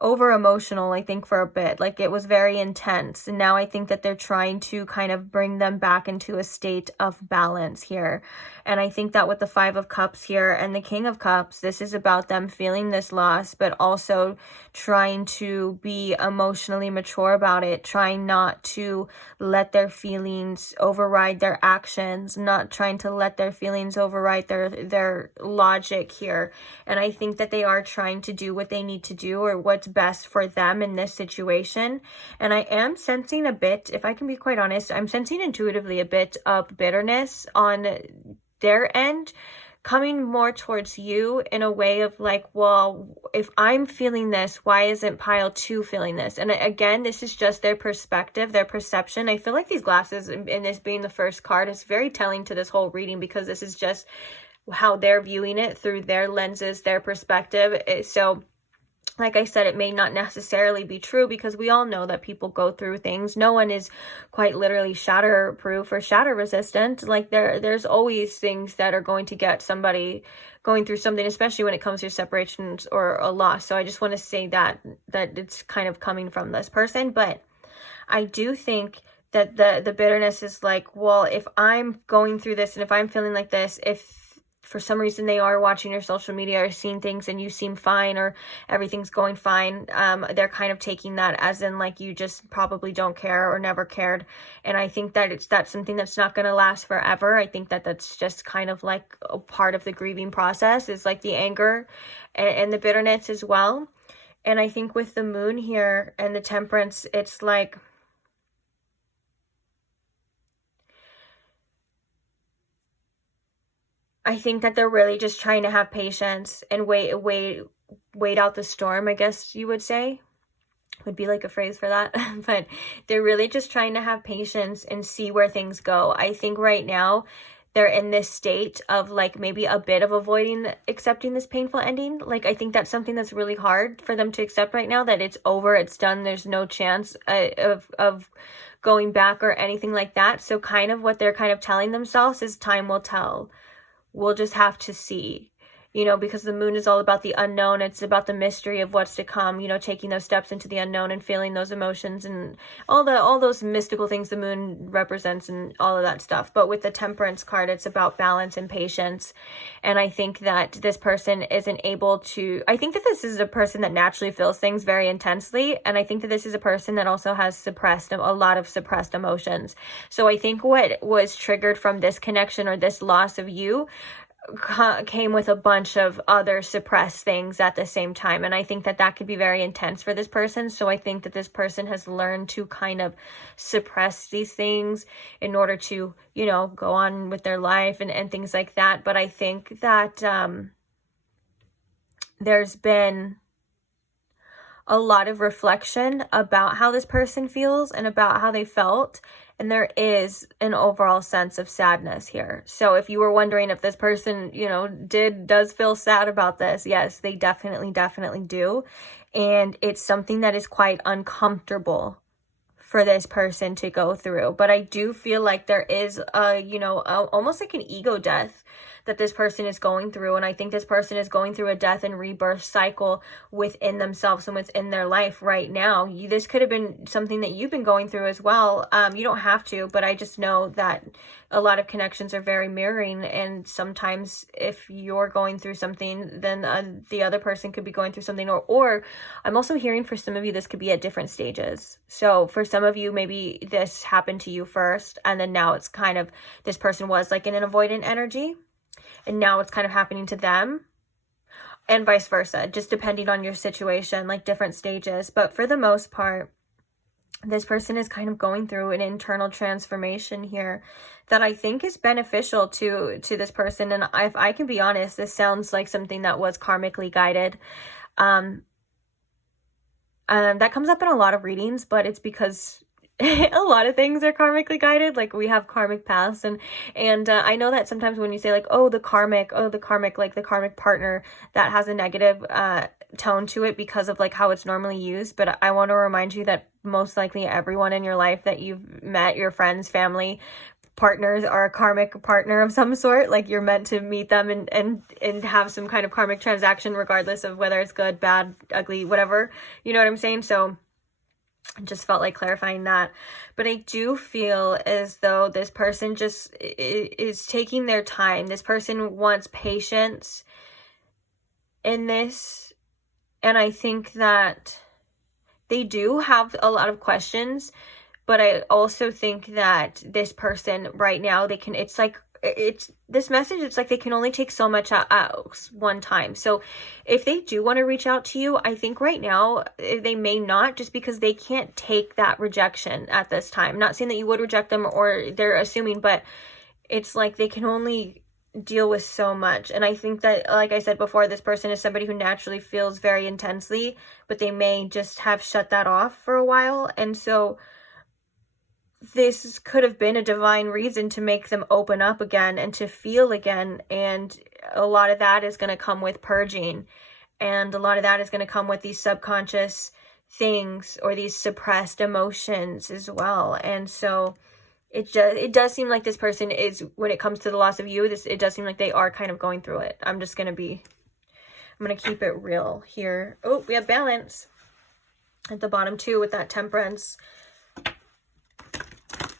over emotional, I think, for a bit. Like, it was very intense, and now I think that they're trying to kind of bring them back into a state of balance here. And I think that with the Five of Cups here and the King of Cups, this is about them feeling this loss, but also trying to be emotionally mature about it, trying not to let their feelings override their actions, not trying to let their feelings override their logic here. And I think that they are trying to do what they need to do, or what's best for them in this situation. And I am sensing a bit, if I can be quite honest, I'm sensing intuitively a bit of bitterness on their end, coming more towards you in a way of like, well, if I'm feeling this, why isn't pile 2 feeling this? And again, this is just their perspective, their perception. I feel like these glasses, and this being the first card, is very telling to this whole reading, because this is just how they're viewing it through their lenses, their perspective. So like I said, it may not necessarily be true, because we all know that people go through things. No one is quite literally shatterproof or shatter resistant. Like, there's always things that are going to get somebody going through something, especially when it comes to separations or a loss. So I just want to say that it's kind of coming from this person. But I do think that the bitterness is like, well, if I'm going through this and if I'm feeling like this, if for some reason they are watching your social media or seeing things and you seem fine or everything's going fine, they're kind of taking that as in like you just probably don't care or never cared. And I think that that's something that's not going to last forever. I think that that's just kind of like a part of the grieving process, is like the anger and the bitterness as well. And I think with the Moon here and the Temperance, it's like, I think that they're really just trying to have patience and wait out the storm, I guess you would say. Would be like a phrase for that. But they're really just trying to have patience and see where things go. I think right now they're in this state of like maybe a bit of avoiding accepting this painful ending. Like, I think that's something that's really hard for them to accept right now, that it's over, it's done, there's no chance of going back or anything like that. So kind of what they're kind of telling themselves is time will tell. We'll just have to see, you know, because the Moon is all about the unknown. It's about the mystery of what's to come, you know, taking those steps into the unknown and feeling those emotions and all those mystical things the Moon represents and all of that stuff. But with the Temperance card, it's about balance and patience. And I think that this person isn't able to, I think that this is a person that naturally feels things very intensely. And I think that this is a person that also has a lot of suppressed emotions. So I think what was triggered from this connection or this loss of you came with a bunch of other suppressed things at the same time. And I think that that could be very intense for this person. So I think that this person has learned to kind of suppress these things in order to, you know, go on with their life and things like that. But I think that there's been a lot of reflection about how this person feels and about how they felt. And there is an overall sense of sadness here. So if you were wondering if this person, you know, does feel sad about this, yes, they definitely do. And it's something that is quite uncomfortable for this person to go through. But I do feel like there is almost like an ego death that this person is going through. And I think this person is going through a death and rebirth cycle within themselves and within their life right now. This could have been something that you've been going through as well. You don't have to, but I just know that a lot of connections are very mirroring. And sometimes if you're going through something, then the other person could be going through something. Or I'm also hearing for some of you, this could be at different stages. So for some of you, maybe this happened to you first, and then now it's kind of, this person was like in an avoidant energy, and now it's kind of happening to them, and vice versa, just depending on your situation, like different stages. But for the most part, this person is kind of going through an internal transformation here that I think is beneficial to this person. And if I can be honest, this sounds like something that was karmically guided. That comes up in a lot of readings, but it's because a lot of things are karmically guided. Like we have karmic paths, and I know that sometimes when you say like, the karmic, like the karmic partner, that has a negative tone to it because of like how it's normally used. But I want to remind you that most likely everyone in your life that you've met, your friends, family, partners, are a karmic partner of some sort. Like you're meant to meet them and have some kind of karmic transaction, regardless of whether it's good, bad, ugly, whatever, you know what I'm saying? So I just felt like clarifying that. But I do feel as though this person just is taking their time. This person wants patience in this. And I think that they do have a lot of questions. But I also think that this person right now, this message, it's like they can only take so much at one time. So if they do want to reach out to you, I think right now they may not, just because they can't take that rejection at this time. Not saying that you would reject them or they're assuming, but it's like they can only deal with so much. And I think that, like I said before, this person is somebody who naturally feels very intensely, but they may just have shut that off for a while. And so this could have been a divine reason to make them open up again and to feel again. And a lot of that is going to come with purging. And a lot of that is going to come with these subconscious things or these suppressed emotions as well. And so it does seem like this person is, when it comes to the loss of you, it does seem like they are kind of going through it. I'm going to keep it real here. Oh, we have balance at the bottom too, with that temperance.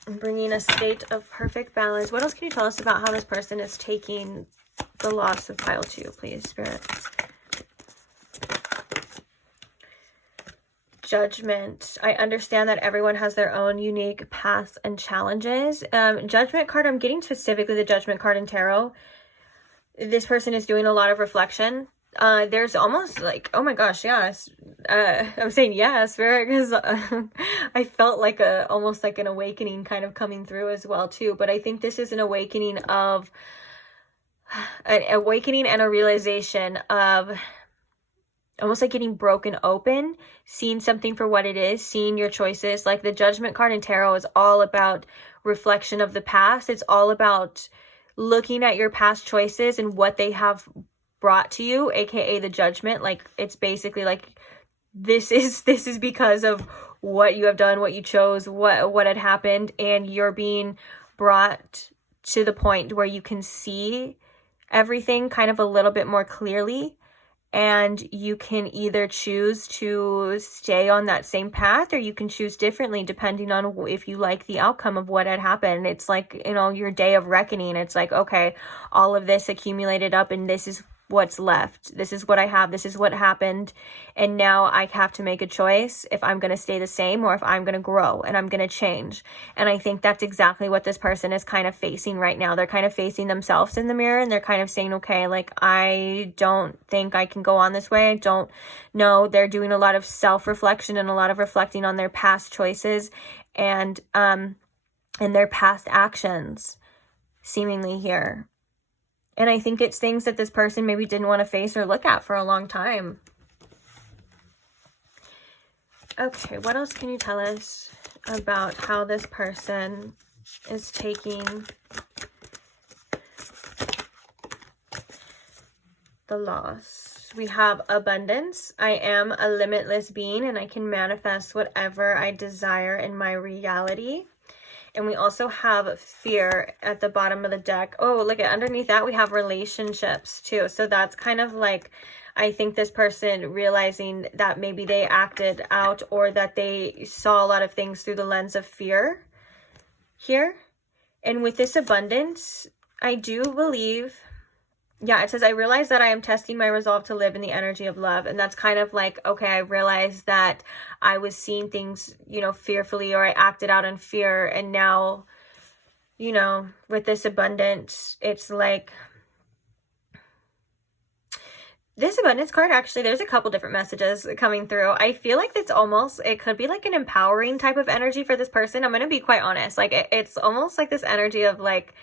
Bringing a state of perfect balance. What else can you tell us about how this person is taking the loss of pile 2, please, Spirit? Judgment. I understand that everyone has their own unique paths and challenges. Judgment card, I'm getting specifically the Judgment card in tarot. This person is doing a lot of reflection. There's almost like, oh my gosh, yes. I'm saying yes, Spirit, because I felt like almost like an awakening kind of coming through as well too. But I think this is an awakening and a realization of almost like getting broken open, seeing something for what it is, seeing your choices. Like the Judgment card in tarot is all about reflection of the past. It's all about looking at your past choices and what they have brought to you, aka the judgment. Like it's basically like this is because of what you have done, what you chose, what had happened, and you're being brought to the point where you can see everything kind of a little bit more clearly, and you can either choose to stay on that same path or you can choose differently depending on if you like the outcome of what had happened. It's like, your day of reckoning. It's like, okay, all of this accumulated up and this is what's left. This is what I have. This is what happened. And now I have to make a choice if I'm going to stay the same or if I'm going to grow and I'm going to change. And I think that's exactly what this person is kind of facing right now. They're kind of facing themselves in the mirror and they're kind of saying, okay, like, I don't think I can go on this way. I don't know. They're doing a lot of self-reflection and a lot of reflecting on their past choices and their past actions seemingly here. And I think it's things that this person maybe didn't want to face or look at for a long time. Okay, what else can you tell us about how this person is taking the loss? We have abundance. I am a limitless being and I can manifest whatever I desire in my reality. And we also have fear at the bottom of the deck. Oh, look at underneath that, we have relationships too. So that's kind of like, I think this person realizing that maybe they acted out or that they saw a lot of things through the lens of fear here. And with this abundance, I do believe, yeah, it says, I realize that I am testing my resolve to live in the energy of love. And that's kind of like, okay, I realized that I was seeing things, you know, fearfully, or I acted out in fear. And now, you know, with this abundance, it's like, this abundance card, actually, there's a couple different messages coming through. I feel like it's almost, it could be like an empowering type of energy for this person. I'm going to be quite honest. Like, it's almost like this energy of like,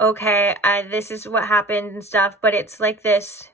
okay, this is what happened and stuff, but it's like this,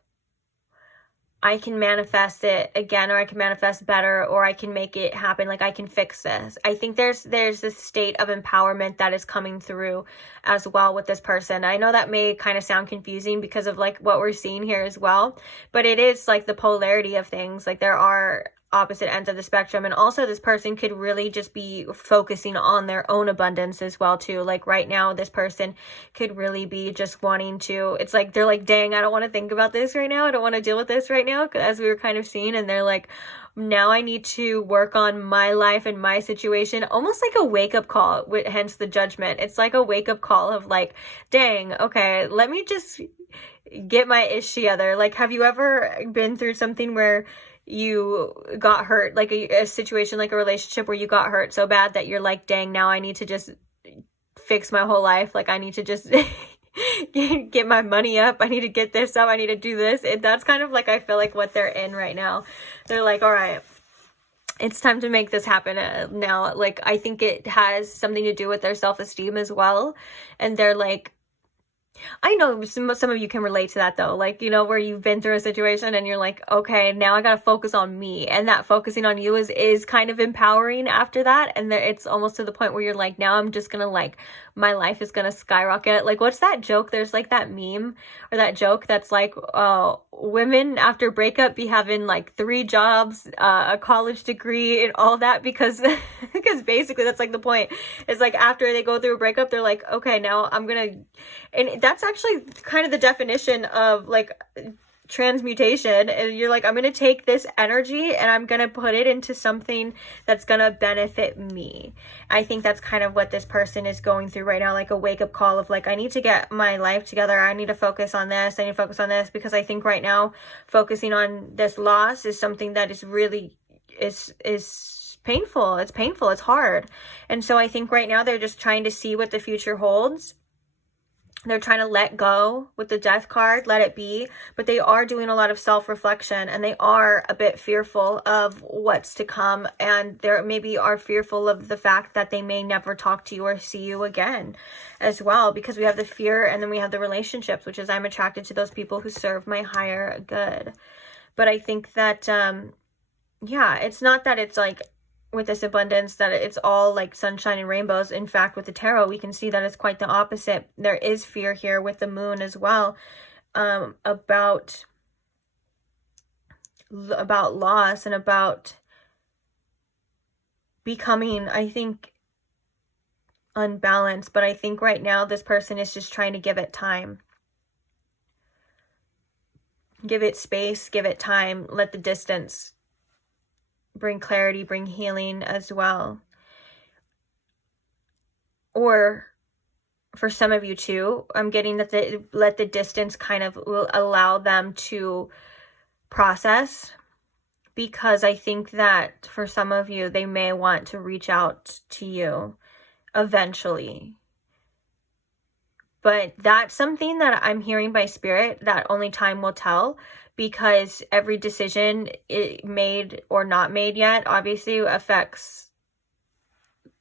I can manifest it again, or I can manifest better, or I can make it happen. Like, I can fix this. I think there's this state of empowerment that is coming through as well with this person. I know that may kind of sound confusing because of like what we're seeing here as well, but it is like the polarity of things. Like, there are opposite ends of the spectrum, and also this person could really just be focusing on their own abundance as well too. Like right now, this person could really be just wanting to, it's like they're like, dang, I don't want to think about this right now, I don't want to deal with this right now, as we were kind of seeing, and they're like, now I need to work on my life and my situation. Almost like a wake-up call, hence the Judgment. It's like a wake-up call of like, dang, okay, let me just get my ish together. Like, have you ever been through something where you got hurt, like a situation, like a relationship where you got hurt so bad that you're like, dang, now I need to just fix my whole life. Like, I need to just get my money up. I need to get this up. I need to do this. That's kind of like, I feel like what they're in right now. They're like, all right, it's time to make this happen now. Like, I think it has something to do with their self-esteem as well. And they're like, I know some of you can relate to that though, like, you know, where you've been through a situation and you're like, okay, now I gotta focus on me, and that focusing on you is kind of empowering after that. And it's almost to the point where you're like, now I'm just gonna, like, my life is gonna skyrocket. Like, what's that joke? There's like that meme or that joke that's like, women after breakup be having like 3 jobs, a college degree, and all that, because because basically that's like the point. It's like after they go through a breakup, they're like, okay, now I'm gonna, and that's actually kind of the definition of like transmutation. And you're like, I'm gonna take this energy and I'm gonna put it into something that's gonna benefit me. I think that's kind of what this person is going through right now, like a wake-up call of like, I need to get my life together, I need to focus on this, I need to focus on this, because I think right now focusing on this loss is something that is really is painful. It's painful, it's hard. And so I think right now they're just trying to see what the future holds. They're trying to let go with the Death card, let it be, but they are doing a lot of self-reflection, and they are a bit fearful of what's to come, and they maybe are fearful of the fact that they may never talk to you or see you again as well, because we have the fear, and then we have the relationships, which is I'm attracted to those people who serve my higher good. But I think that, yeah, it's not that it's like, with this abundance, that it's all like sunshine and rainbows. In fact, with the tarot, we can see that it's quite the opposite. There is fear here with the moon as well, about loss and about becoming, I think, unbalanced. But I think right now this person is just trying to give it time. Give it space, give it time, let the distance bring clarity, bring healing as well. Or for some of you too, I'm getting that let the distance kind of will allow them to process, because I think that for some of you, they may want to reach out to you eventually. But that's something that I'm hearing by Spirit that only time will tell, because every decision made or not made yet obviously affects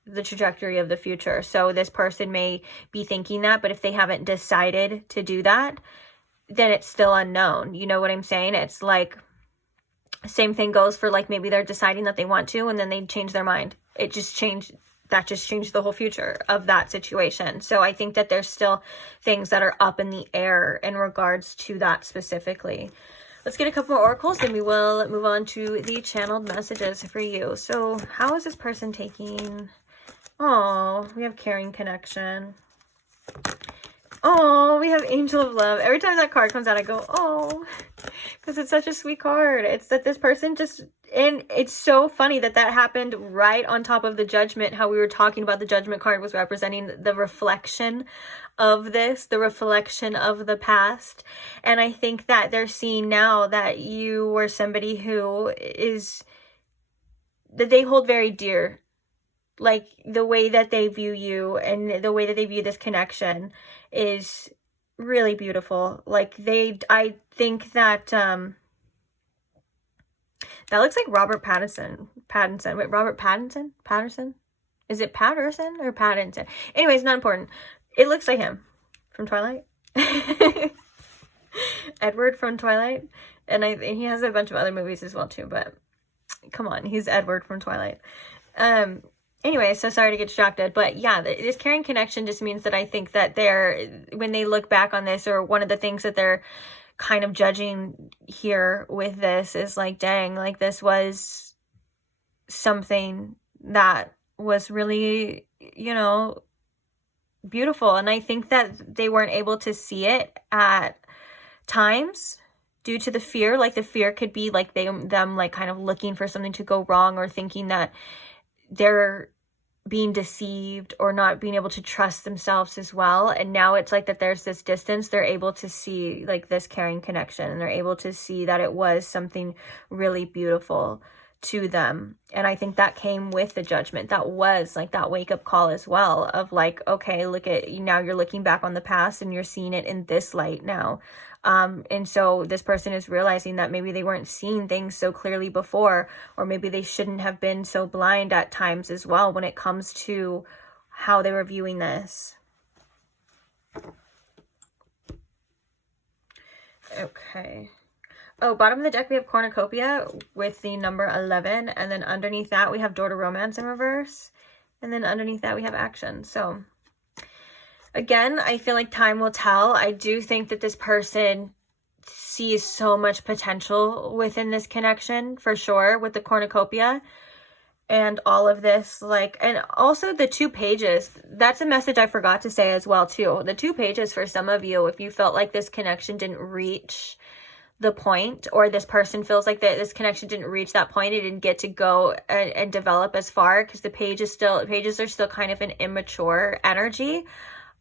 the trajectory of the future. So this person may be thinking that, but if they haven't decided to do that, then it's still unknown. You know what I'm saying? It's like, Same thing goes for like maybe they're deciding that they want to and then they change their mind. That just changed the whole future of that situation. So I think that there's still things that are up in the air in regards to that specifically. Let's get a couple more oracles, then we will move on to the channeled messages for you. So how is this person taking? Oh, we have caring connection. Oh, we have Angel of Love. Every time that card comes out, I go, oh, because it's such a sweet card. It's that this person just, and it's so funny that that happened right on top of the Judgment. How we were talking about the Judgment card was representing the reflection of this, the reflection of the past. And I think that they're seeing now that you were somebody who is, that they hold very dear. Like the way that they view you and the way that they view this connection is really beautiful. Like I think that that looks like Robert Pattinson. Wait, Robert Patterson? Is it Patterson or Pattinson? Anyways, not important. It looks like him from Twilight. Edward from Twilight. And he has a bunch of other movies as well too, but come on, he's Edward from Twilight. Anyway, so sorry to get distracted, but yeah, this caring connection just means that I think that when they look back on this, or one of the things that they're kind of judging here with this is like, dang, like this was something that was really, you know, beautiful. And I think that they weren't able to see it at times due to the fear. Like the fear could be like them like kind of looking for something to go wrong, or thinking that they're being deceived or not being able to trust themselves as well. And now it's like that there's this distance. They're able to see like this caring connection, and they're able to see that it was something really beautiful to them. And I think that came with the Judgment. That was like that wake up call as well, of like, okay, look at you now, you're looking back on the past and you're seeing it in this light now. And so this person is realizing that maybe they weren't seeing things so clearly before, or maybe they shouldn't have been so blind at times as well when it comes to how they were viewing this. Okay. Oh, bottom of the deck we have Cornucopia with the number 11, and then underneath that we have Door to Romance in reverse, and then underneath that we have Action. So again, I feel like time will tell. I do think that this person sees so much potential within this connection, for sure, with the Cornucopia and all of this. Like, and also the 2 pages, that's a message I forgot to say as well too. The 2 pages for some of you, if you felt like this connection didn't reach the point, or this person feels like that this connection didn't reach that point, it didn't get to go and develop as far, because the pages are still kind of an immature energy.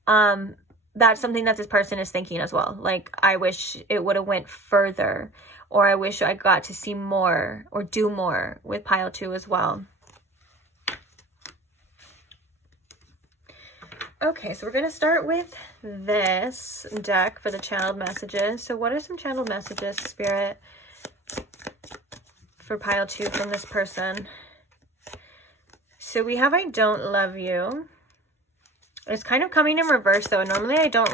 That's something that this person is thinking as well. Like, I wish it would have went further, or I wish I got to see more or do more with pile 2 as well. Okay, so we're going to start with this deck for the channeled messages. So what are some channeled messages, Spirit, for pile 2 from this person? So we have I don't love you. It's kind of coming in reverse though. Normally I don't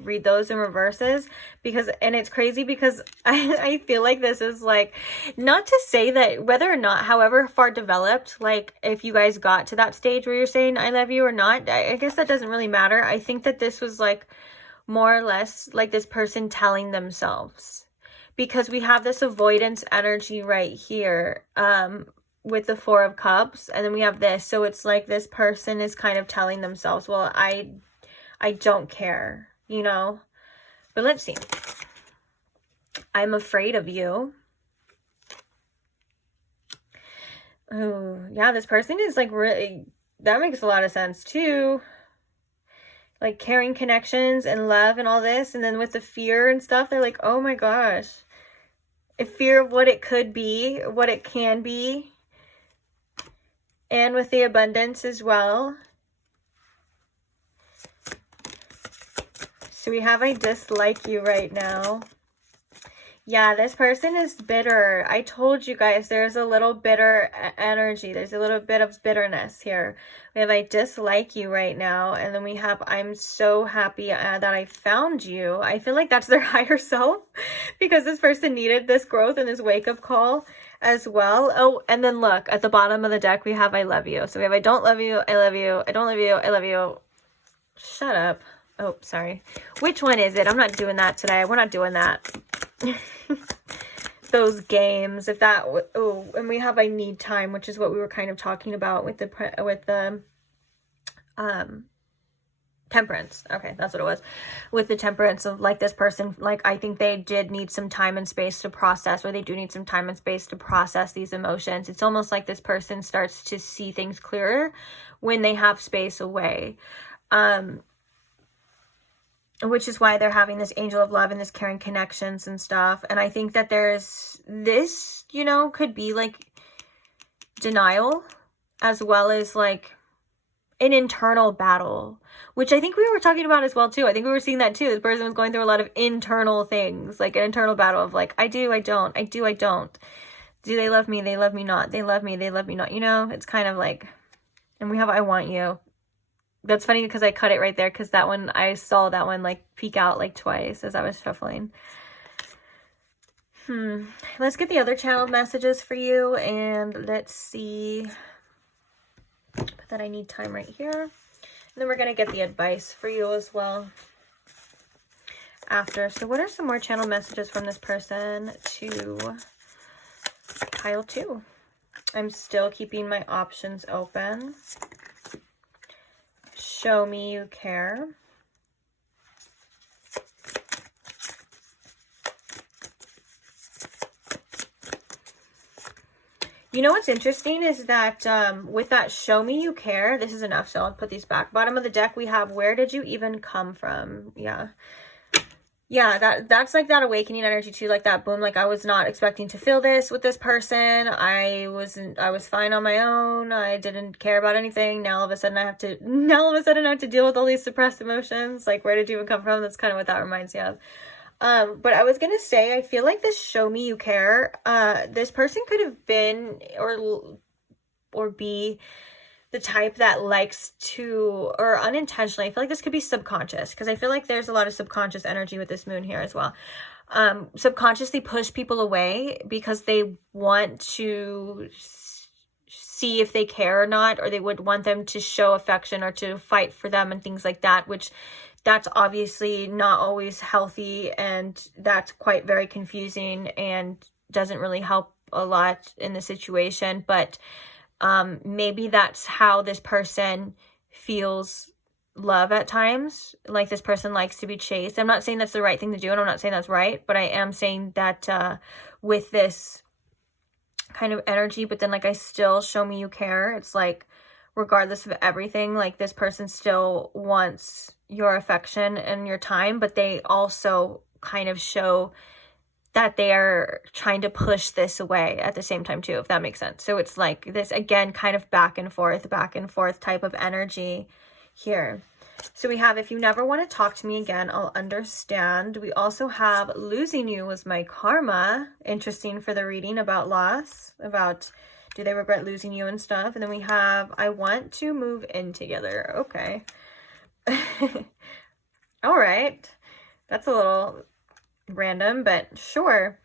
read those in reverses, because, and it's crazy because I feel like this is like, not to say that whether or not, however far developed, like if you guys got to that stage where you're saying I love you or not, I guess that doesn't really matter. I think that this was like more or less like this person telling themselves, because we have this avoidance energy right here, with the 4 of Cups, and then we have this. So it's like this person is kind of telling themselves, well, I don't care, you know. But let's see. I'm afraid of you. Oh, yeah, this person is like really, that makes a lot of sense too. Like caring connections and love and all this, and then with the fear and stuff, they're like, oh my gosh. A fear of what it could be, what it can be. And with the abundance as well. So we have I dislike you right now. Yeah, this person is bitter. I told you guys there's a little bitter energy. There's a little bit of bitterness here. We have I dislike you right now. And then we have I'm so happy that I found you. I feel like that's their higher self because this person needed this growth and this wake-up call as well. Oh, and then look, at the bottom of the deck, we have I love you. So we have I don't love you, I love you, I don't love you, I love you. Shut up. Oh, sorry. Which one is it? I'm not doing that today. We're not doing that. Those games, if that, oh, and we have I need time, which is what we were kind of talking about with the temperance. Okay, that's what it was. With the temperance of like this person, like I think they did need some time and space to process, or they do need some time and space to process these emotions. It's almost like this person starts to see things clearer when they have space away. Which is why they're having this angel of love and this caring connections and stuff. And I think that there's this, you know, could be like denial as well as like an internal battle, which I think we were talking about as well too. I think we were seeing that too. This person was going through a lot of internal things, like an internal battle of like, I do, I don't, I do, I don't. Do they love me? They love me not. They love me. They love me not. You know, it's kind of like, and we have I want you. That's funny because I cut it right there because that one, I saw that one like peek out like twice as I was shuffling. Let's get the other channel messages for you and let's see. Put that I need time right here. And then we're going to get the advice for you as well after. So what are some more channel messages from this person to pile 2? I'm still keeping my options open. Show me you care. You know what's interesting is that with that show me you care, this is enough, so I'll put these back. Bottom of the deck, we have where did you even come from? Yeah, that's like that awakening energy too, like that boom, like I was not expecting to feel this with this person. I was fine on my own. I didn't care about anything. Now all of a sudden I have to deal with all these suppressed emotions. Like where did you even come from? That's kind of what that reminds me of. But I was gonna say, I feel like this show me you care, this person could have been or be the type that likes to, or unintentionally, I feel like this could be subconscious because I feel like there's a lot of subconscious energy with this moon here as well. Subconsciously push people away because they want to see if they care or not, or they would want them to show affection or to fight for them and things like that, which that's obviously not always healthy, and that's quite very confusing and doesn't really help a lot in the situation. But maybe that's how this person feels love at times. Like this person likes to be chased. I'm not saying that's the right thing to do, and I'm not saying that's right, but I am saying that with this kind of energy, but then like I still show me you care. It's like regardless of everything, like this person still wants your affection and your time, but they also kind of show that they are trying to push this away at the same time too, if that makes sense. So it's like this, again, kind of back and forth type of energy here. So we have, if you never want to talk to me again, I'll understand. We also have losing you was my karma. Interesting for the reading about loss, about do they regret losing you and stuff. And then we have, I want to move in together. Okay. All right. That's a little random, but sure.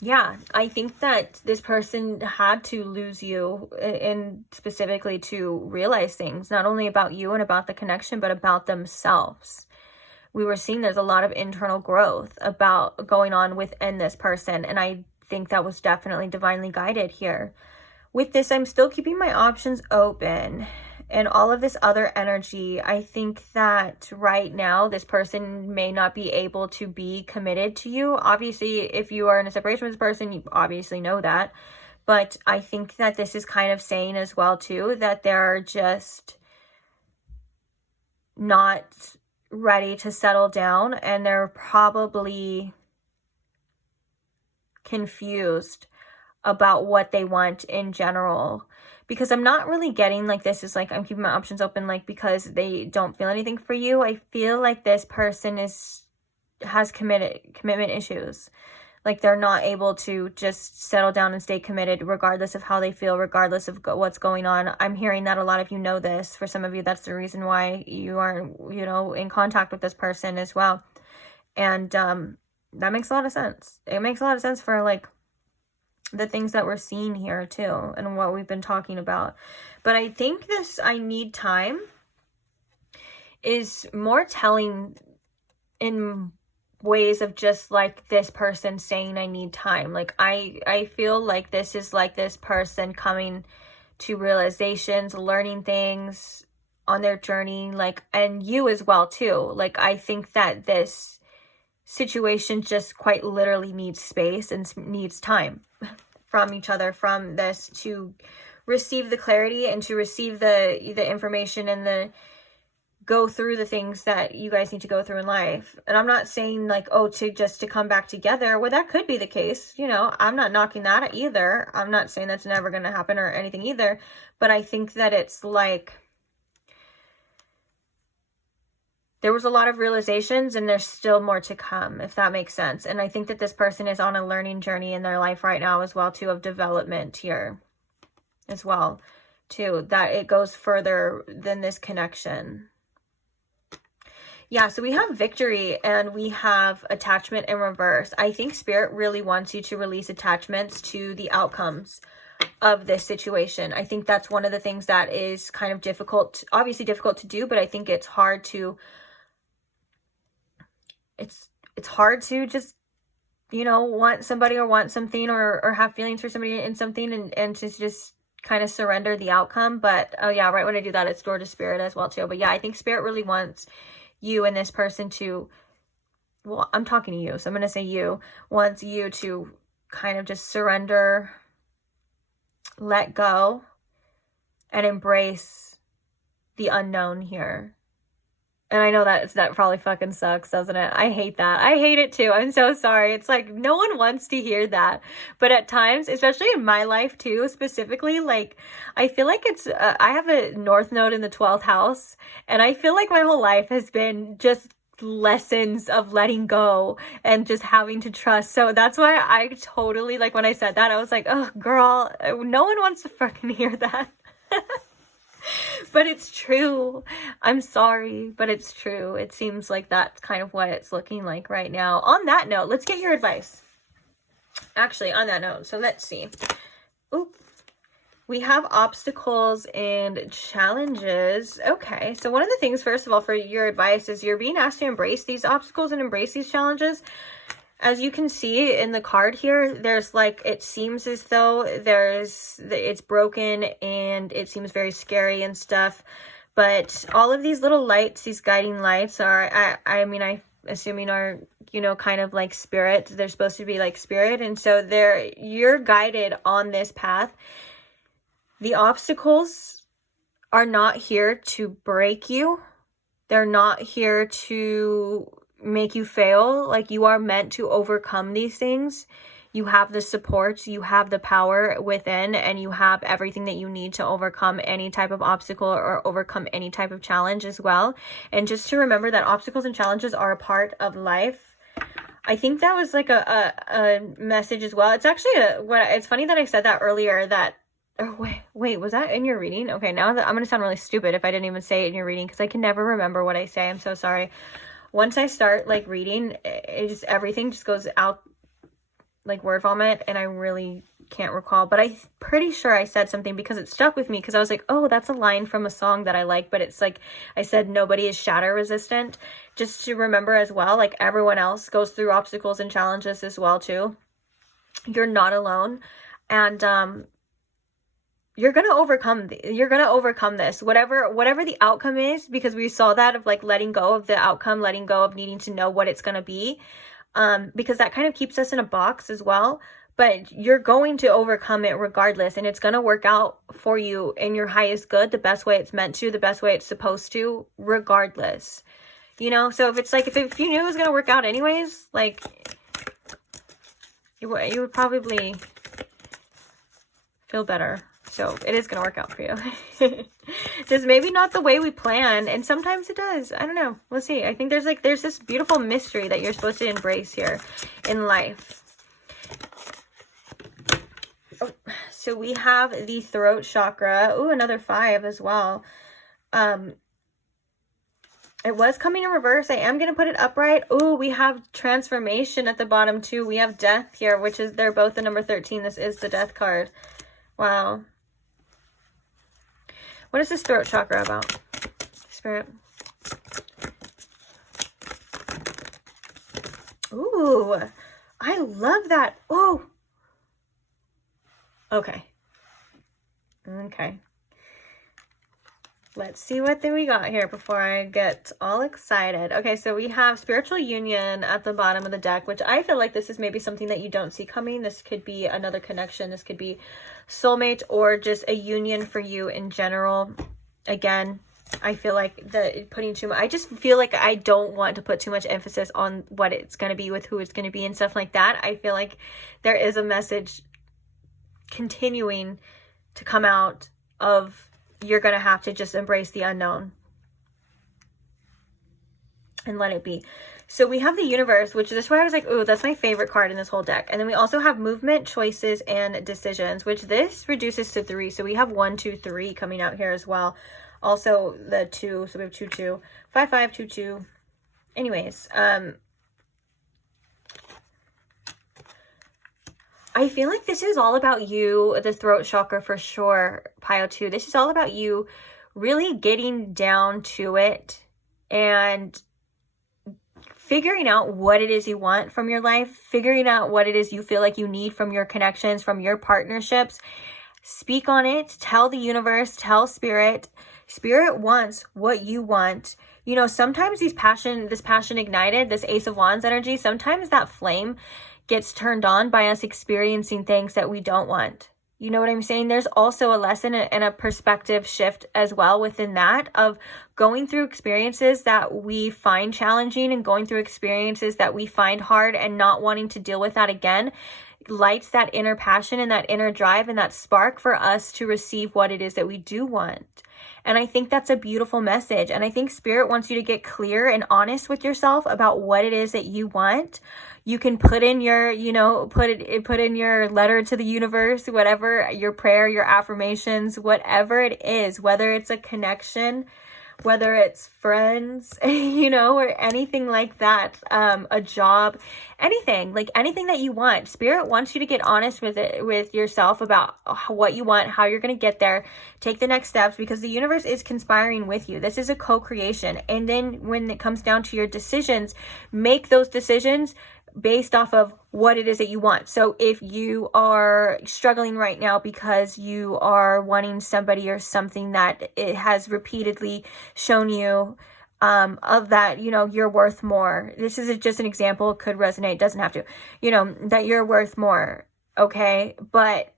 Yeah, I think that this person had to lose you and specifically to realize things, not only about you and about the connection, but about themselves. We were seeing there's a lot of internal growth about going on within this person, and I think that was definitely divinely guided here. With this, I'm still keeping my options open. And all of this other energy, I think that right now, this person may not be able to be committed to you. Obviously, if you are in a separation with this person, you obviously know that. But I think that this is kind of saying as well, too, that they're just not ready to settle down. And they're probably confused about what they want in general. Because I'm not really getting like this is like I'm keeping my options open like because they don't feel anything for you. I feel like this person is has commitment issues. Like, they're not able to just settle down and stay committed regardless of how they feel, regardless of what's going on. I'm hearing that a lot of you know this. For some of you, that's the reason why you aren't, you know, in contact with this person as well. And that makes a lot of sense. It makes a lot of sense for, like, the things that we're seeing here too, and what we've been talking about. But I think this I need time is more telling in ways of just like this person saying I need time. Like, I feel like this is like this person coming to realizations, learning things on their journey, like, and you as well too. Like, I think that this situation just quite literally needs space and needs time from each other, from this, to receive the clarity and to receive the information and the go through the things that you guys need to go through in life. And I'm not saying like, oh, to come back together. Well, that could be the case. You know, I'm not knocking that either. I'm not saying that's never going to happen or anything either. But I think that it's like, there was a lot of realizations and there's still more to come, if that makes sense. And I think that this person is on a learning journey in their life right now as well too, of development here as well too, that it goes further than this connection. Yeah, so we have victory and we have attachment in reverse. I think Spirit really wants you to release attachments to the outcomes of this situation. I think that's one of the things that is kind of difficult, obviously difficult to do, but I think it's hard to, it's hard to just, you know, want somebody or want something or have feelings for somebody in something and to just kind of surrender the outcome. But, oh yeah, right when I do that, it's door to Spirit as well too. But yeah, I think Spirit really wants you and this person to, well, I'm talking to you, so I'm going to say you, wants you to kind of just surrender, let go, and embrace the unknown here. And I know that probably fucking sucks, doesn't it? I hate that. I hate it too. I'm so sorry. It's like, no one wants to hear that. But at times, especially in my life too, specifically, like, I feel like it's, I have a North Node in the 12th house. And I feel like my whole life has been just lessons of letting go and just having to trust. So that's why I totally, like, when I said that, I was like, oh, girl, no one wants to fucking hear that. But it's true. I'm sorry, but it's true. It seems like that's kind of what it's looking like right now. On that note, let's get your advice. Actually, on that note, so let's see. Oop. We have obstacles and challenges. Okay, so one of the things, first of all, for your advice is you're being asked to embrace these obstacles and embrace these challenges. As you can see in the card here, there's like, it seems as though it's broken and it seems very scary and stuff. But all of these little lights, these guiding lights are, I'm assuming are, you know, kind of like spirit. They're supposed to be like spirit. And so you're guided on this path. The obstacles are not here to break you. They're not here to make you fail. Like, you are meant to overcome these things. You have the support, you have the power within, and you have everything that you need to overcome any type of obstacle or overcome any type of challenge as well. And just to remember that obstacles and challenges are a part of life. I think that was like a message as well. It's actually it's funny that I said that earlier, that, oh, wait, was that in your reading? Okay, now that I'm going to sound really stupid if I didn't even say it in your reading, because I can never remember what I say. I'm so sorry. Once I start like reading, everything just goes out like word vomit, and I really can't recall. But I'm pretty sure I said something because it stuck with me, because I was like, oh, that's a line from a song that I like. But it's like, I said, nobody is shatter resistant. Just to remember as well, like, everyone else goes through obstacles and challenges as well too. You're not alone. And you're going to overcome this, whatever the outcome is, because we saw that of like letting go of the outcome, letting go of needing to know what it's going to be, because that kind of keeps us in a box as well. But you're going to overcome it regardless, and it's going to work out for you in your highest good, the best way it's meant to, the best way it's supposed to, regardless, you know? So if it's like, if you knew it was going to work out anyways, like, you would probably feel better. So it is going to work out for you. Just maybe not the way we plan. And sometimes it does. I don't know. We'll see. I think there's this beautiful mystery that you're supposed to embrace here in life. Oh, so we have the throat chakra. Ooh, another 5 as well. It was coming in reverse. I am going to put it upright. Ooh, we have transformation at the bottom too. We have death here, which is, they're both the number 13. This is the death card. Wow. What is this throat chakra about? Spirit. Ooh, I love that. Ooh. Okay. Okay. Let's see what we got here before I get all excited. Okay, so we have spiritual union at the bottom of the deck, which I feel like this is maybe something that you don't see coming. This could be another connection. This could be soulmate or just a union for you in general. Again, I feel like I just feel like I don't want to put too much emphasis on what it's going to be with who it's going to be and stuff like that. I feel like there is a message continuing to come out of, you're going to have to just embrace the unknown and let it be. So we have the universe, which this is why I was like, ooh, that's my favorite card in this whole deck. And then we also have movement, choices, and decisions, which this reduces to 3. So we have 1, 2, 3 coming out here as well. Also the 2. So we have 2, 2, 5, 5, 2, 2. Anyways, I feel like this is all about you, the throat chakra for sure, Pile 2. This is all about you really getting down to it and figuring out what it is you want from your life, figuring out what it is you feel like you need from your connections, from your partnerships. Speak on it. Tell the universe, tell spirit. Spirit wants what you want. You know, sometimes this passion ignited, this Ace of Wands energy, sometimes that flame gets turned on by us experiencing things that we don't want. You know what I'm saying? There's also a lesson and a perspective shift as well within that, of going through experiences that we find challenging and going through experiences that we find hard and not wanting to deal with that again, lights that inner passion and that inner drive and that spark for us to receive what it is that we do want. And I think that's a beautiful message. And I think Spirit wants you to get clear and honest with yourself about what it is that you want. You can put in your, put in your letter to the universe, whatever, your prayer, your affirmations, whatever it is, whether it's a connection, whether it's friends, or anything like that, a job, anything that you want. Spirit wants you to get honest with yourself about what you want, how you're going to get there, take the next steps, because the universe is conspiring with you. This is a co-creation. And then when it comes down to your decisions, make those decisions based off of what it is that you want. So if you are struggling right now because you are wanting somebody or something that it has repeatedly shown you of that, you're worth more. This is just an example. It could resonate, doesn't have to, that you're worth more. Okay. But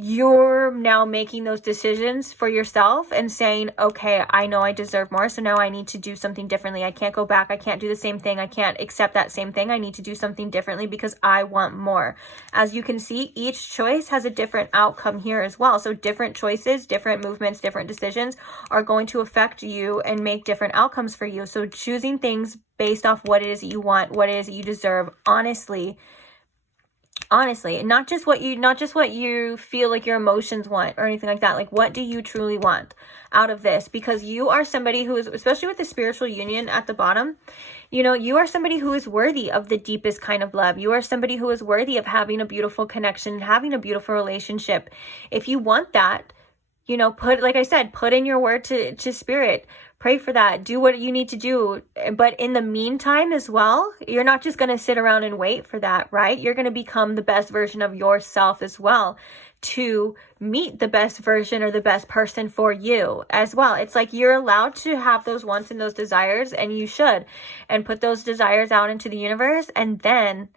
you're now making those decisions for yourself and saying, okay, I know I deserve more. So now I need to do something differently. I can't go back. I can't do the same thing. I can't accept that same thing. I need to do something differently because I want more. As you can see, each choice has a different outcome here as well. So different choices, different movements, different decisions are going to affect you and make different outcomes for you. So choosing things based off what it is that you want, what it is that you deserve, honestly, and not just what you feel like your emotions want or anything like that. Like, what do you truly want out of this? Because you are somebody who is, especially with the spiritual union at the bottom, you are somebody who is worthy of the deepest kind of love. You are somebody who is worthy of having a beautiful connection and having a beautiful relationship. If you want that, put in your word to spirit. Pray for that. Do what you need to do. But in the meantime as well, you're not just going to sit around and wait for that, right? You're going to become the best version of yourself as well to meet the best version or the best person for you as well. It's like you're allowed to have those wants and those desires, and you should, and put those desires out into the universe, and then,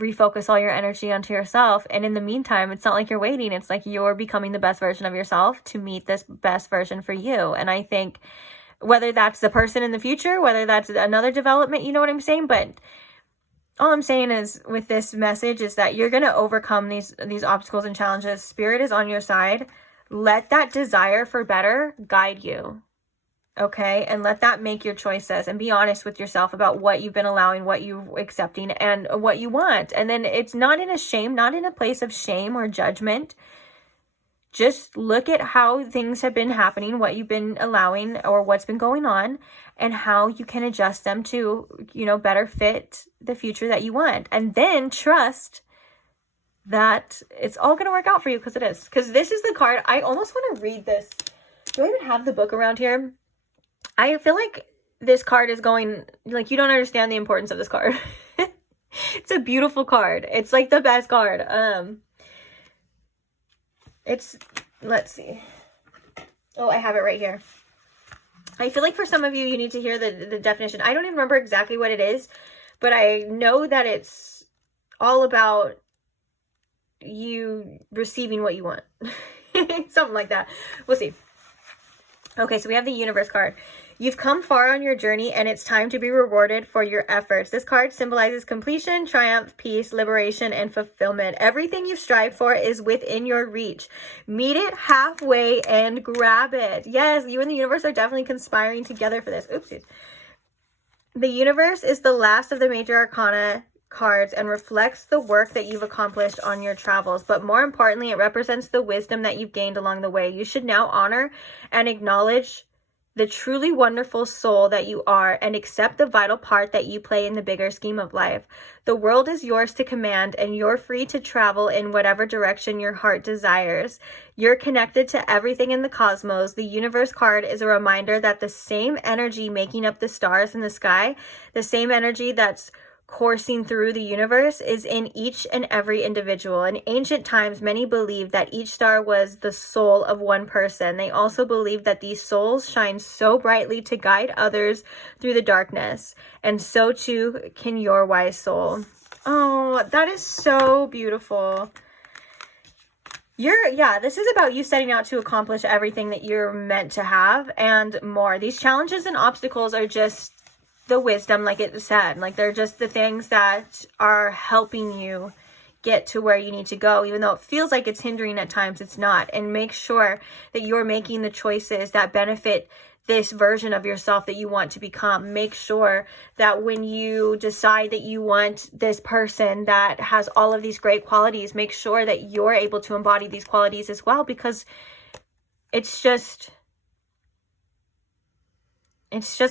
refocus all your energy onto yourself. And in the meantime, it's not like you're waiting. It's like you're becoming the best version of yourself to meet this best version for you. And I think whether that's the person in the future, whether that's another development, you know what I'm saying? But all I'm saying is with this message is that you're going to overcome these obstacles and challenges. Spirit is on your side. Let that desire for better guide you. Okay? And let that make your choices, and be honest with yourself about what you've been allowing, what you're accepting, and what you want. And then it's not in a shame, not in a place of shame or judgment. Just look at how things have been happening, what you've been allowing, or what's been going on, and how you can adjust them to, you know, better fit the future that you want. And then trust that it's all going to work out for you, because it is. Because this is the card. I almost want to read this. Do I even have the book around here? I feel like this card is going, like, you don't understand the importance of this card. It's a beautiful card. It's like the best card. It's, let's see. Oh, I have it right here. I feel like for some of you, you need to hear the definition. I don't even remember exactly what it is, but I know that it's all about you receiving what you want. Something like that. We'll see. Okay, so we have the universe card. You've come far on your journey, and it's time to be rewarded for your efforts. This card symbolizes completion, triumph, peace, liberation, and fulfillment. Everything you've strived for is within your reach. Meet it halfway and grab it. Yes, you and the universe are definitely conspiring together for this. Oopsies. The universe is the last of the major arcana cards and reflects the work that you've accomplished on your travels, but more importantly, it represents the wisdom that you've gained along the way. You should now honor and acknowledge the truly wonderful soul that you are, and accept the vital part that you play in the bigger scheme of life. The world is yours to command, and you're free to travel in whatever direction your heart desires. You're connected to everything in the cosmos. The universe card is a reminder that the same energy making up the stars in the sky, the same energy that's coursing through the universe, is in each and every individual. In ancient times, many believed that each star was the soul of one person. They also believed that these souls shine so brightly to guide others through the darkness, and so too can your wise soul. Oh, that is so beautiful. This is about you setting out to accomplish everything that you're meant to have and more. These challenges and obstacles are just the wisdom, like it said, like they're just the things that are helping you get to where you need to go. Even though it feels like it's hindering at times, it's not. And make sure that you're making the choices that benefit this version of yourself that you want to become. Make sure that when you decide that you want this person that has all of these great qualities, make sure that you're able to embody these qualities as well, because it's just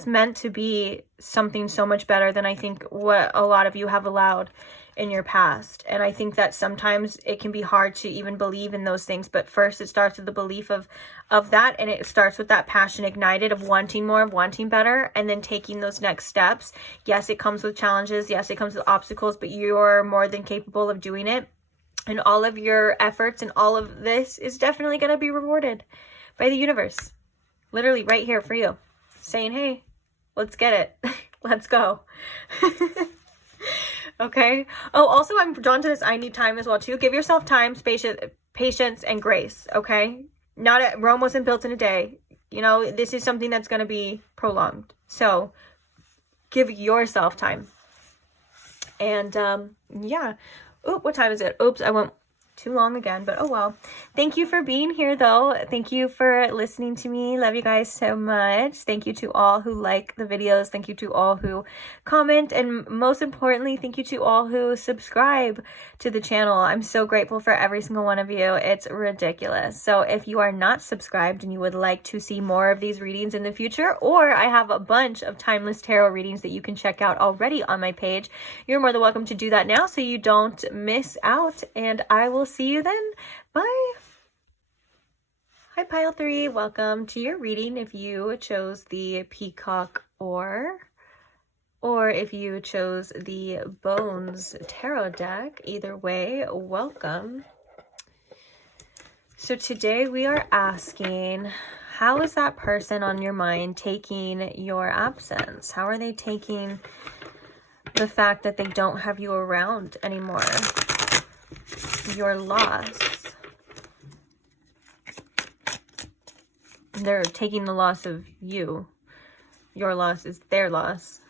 meant to be something so much better than I think what a lot of you have allowed in your past. And I think that sometimes it can be hard to even believe in those things. But first, it starts with the belief of that. And it starts with that passion ignited of wanting more, of wanting better, and then taking those next steps. Yes, it comes with challenges. Yes, it comes with obstacles, but you're more than capable of doing it. And all of your efforts and all of this is definitely going to be rewarded by the universe. Literally right here for you. Saying, hey, let's get it. Let's go. Okay. Oh, also, I'm drawn to this I need time as well, too. Give yourself time, patience, and grace, okay? Rome wasn't built in a day. You know, this is something that's going to be prolonged. So, give yourself time. And, yeah. Oop, what time is it? Oops, I went too long again, but oh well. Thank you for being here, though. Thank you for listening to me. Love you guys so much. Thank you to all who like the videos. Thank you to all who comment, and most importantly, thank you to all who subscribe to the channel. I'm so grateful for every single one of you. It's ridiculous. So if you are not subscribed and you would like to see more of these readings in the future, or I have a bunch of timeless tarot readings that you can check out already on my page, you're more than welcome to do that now so you don't miss out, and I will see you then. Bye. Hi, Pile 3. Welcome to your reading if you chose the Peacock or if you chose the Bones Tarot deck. Either way, welcome. So today we are asking, how is that person on your mind taking your absence? How are they taking the fact that they don't have you around anymore? Your loss. They're taking the loss of you. Your loss is their loss.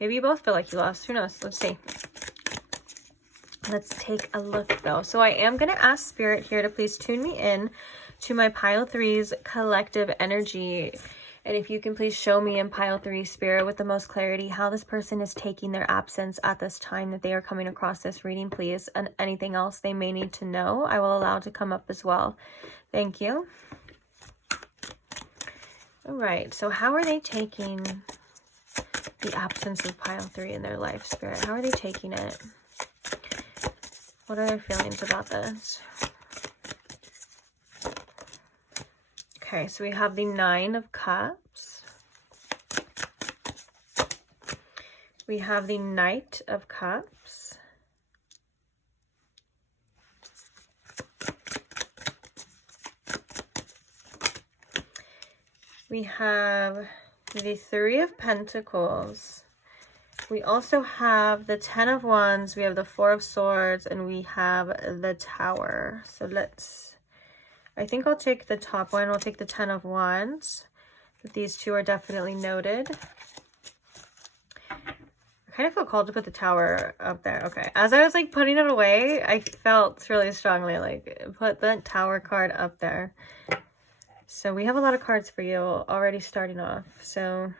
Maybe you both feel like you lost. Who knows? Let's see. Let's take a look though. So I am going to ask Spirit here to please tune me in to my pile 3's collective energy. And if you can please show me in pile 3 Spirit with the most clarity how this person is taking their absence at this time that they are coming across this reading, please. And anything else they may need to know, I will allow to come up as well. Thank you. All right. So how are they taking the absence of pile 3 in their life, Spirit? How are they taking it? What are their feelings about this? Okay, so we have the 9 of Cups. We have the Knight of Cups. We have the 3 of Pentacles. We also have the 10 of Wands, we have the 4 of Swords, and we have the Tower. So I think I'll take the top one. We'll take the 10 of Wands. These two are definitely noted. I kind of feel called to put the Tower up there. Okay, as I was like putting it away, I felt really strongly like put the Tower card up there. So we have a lot of cards for you already starting off. So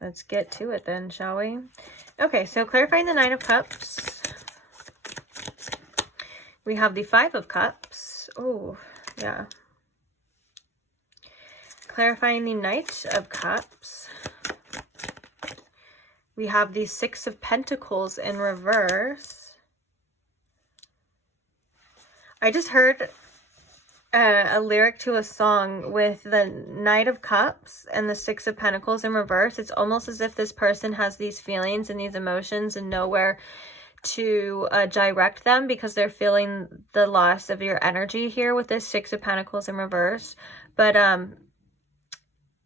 let's get to it then, shall we? Okay, so clarifying the 9 of Cups. We have the 5 of Cups. Oh, yeah. Clarifying the Knight of Cups. We have the 6 of Pentacles in reverse. I just heard a lyric to a song with the Knight of Cups and the 6 of Pentacles in reverse. It's almost as if this person has these feelings and these emotions and nowhere to direct them because they're feeling the loss of your energy here with this 6 of Pentacles in reverse. But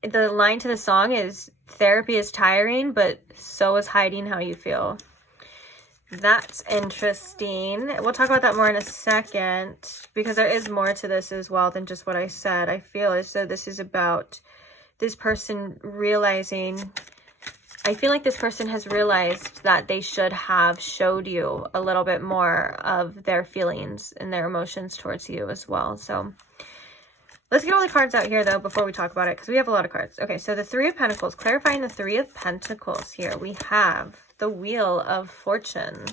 the line to the song is, therapy is tiring, but so is hiding how you feel. That's interesting. We'll talk about that more in a second because there is more to this as well than just what I said. I feel as though this is about this person realizing, I feel like this person has realized that they should have showed you a little bit more of their feelings and their emotions towards you as well. So let's get all the cards out here though before we talk about it because we have a lot of cards. Okay, so the 3 of Pentacles, clarifying the 3 of Pentacles here. We have the Wheel of Fortune.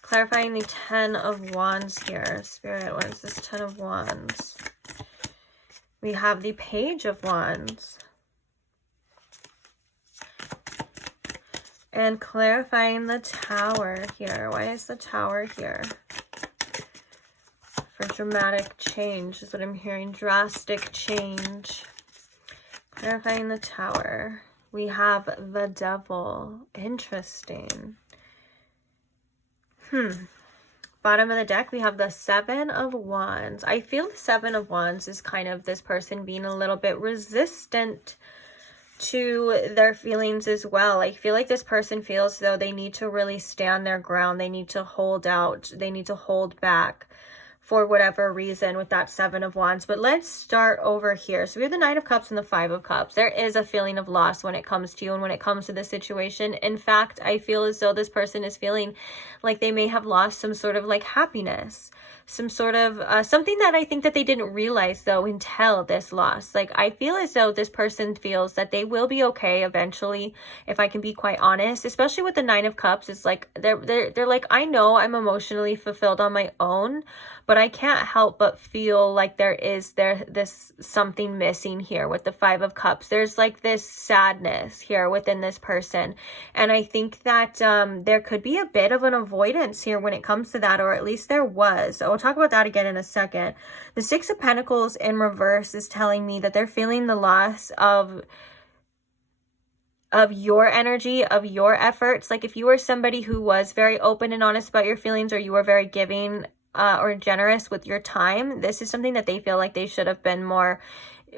Clarifying the 10 of Wands here. Spirit, what is this 10 of Wands? We have the Page of Wands. And clarifying the Tower here. Why is the Tower here? For dramatic change is what I'm hearing. Drastic change. Clarifying the Tower. We have the Devil. Interesting. Bottom of the deck, we have the 7 of Wands. I feel the 7 of Wands is kind of this person being a little bit resistant to their feelings as well. I feel like this person feels though they need to really stand their ground. They need to hold out. They need to hold back for whatever reason with that 7 of Wands. But let's start over here. So we have the 9 of Cups and the 5 of Cups. There is a feeling of loss when it comes to you and when it comes to this situation. In fact, I feel as though this person is feeling like they may have lost some sort of like happiness, some sort of something that I think that they didn't realize though until this loss. Like I feel as though this person feels that they will be okay eventually, if I can be quite honest, especially with the 9 of Cups. It's like they're like, I know I'm emotionally fulfilled on my own, but I can't help but feel like this something missing here with the 5 of Cups. There's like this sadness here within this person. And I think that there could be a bit of an avoidance here when it comes to that, or at least there was. So we'll talk about that again in a second. The 6 of Pentacles in reverse is telling me that they're feeling the loss of your energy, of your efforts. Like if you were somebody who was very open and honest about your feelings, or you were very giving or generous with your time, this is something that they feel like they should have been more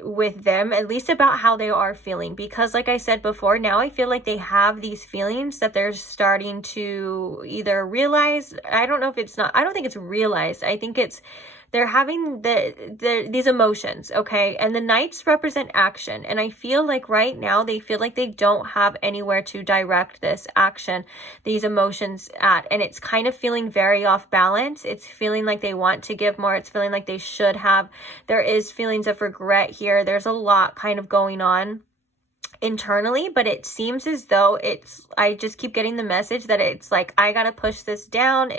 with them, at least about how they are feeling. Because like I said before, now I feel like they have these feelings that they're starting to either realize. I don't know if it's not, I don't think it's realized. I think it's they're having these emotions, okay? And the knights represent action. And I feel like right now they feel like they don't have anywhere to direct this action, these emotions at. And it's kind of feeling very off balance. It's feeling like they want to give more. It's feeling like they should have. There is feelings of regret here. There's a lot kind of going on internally, but it seems as though I just keep getting the message that it's like, I gotta push this down.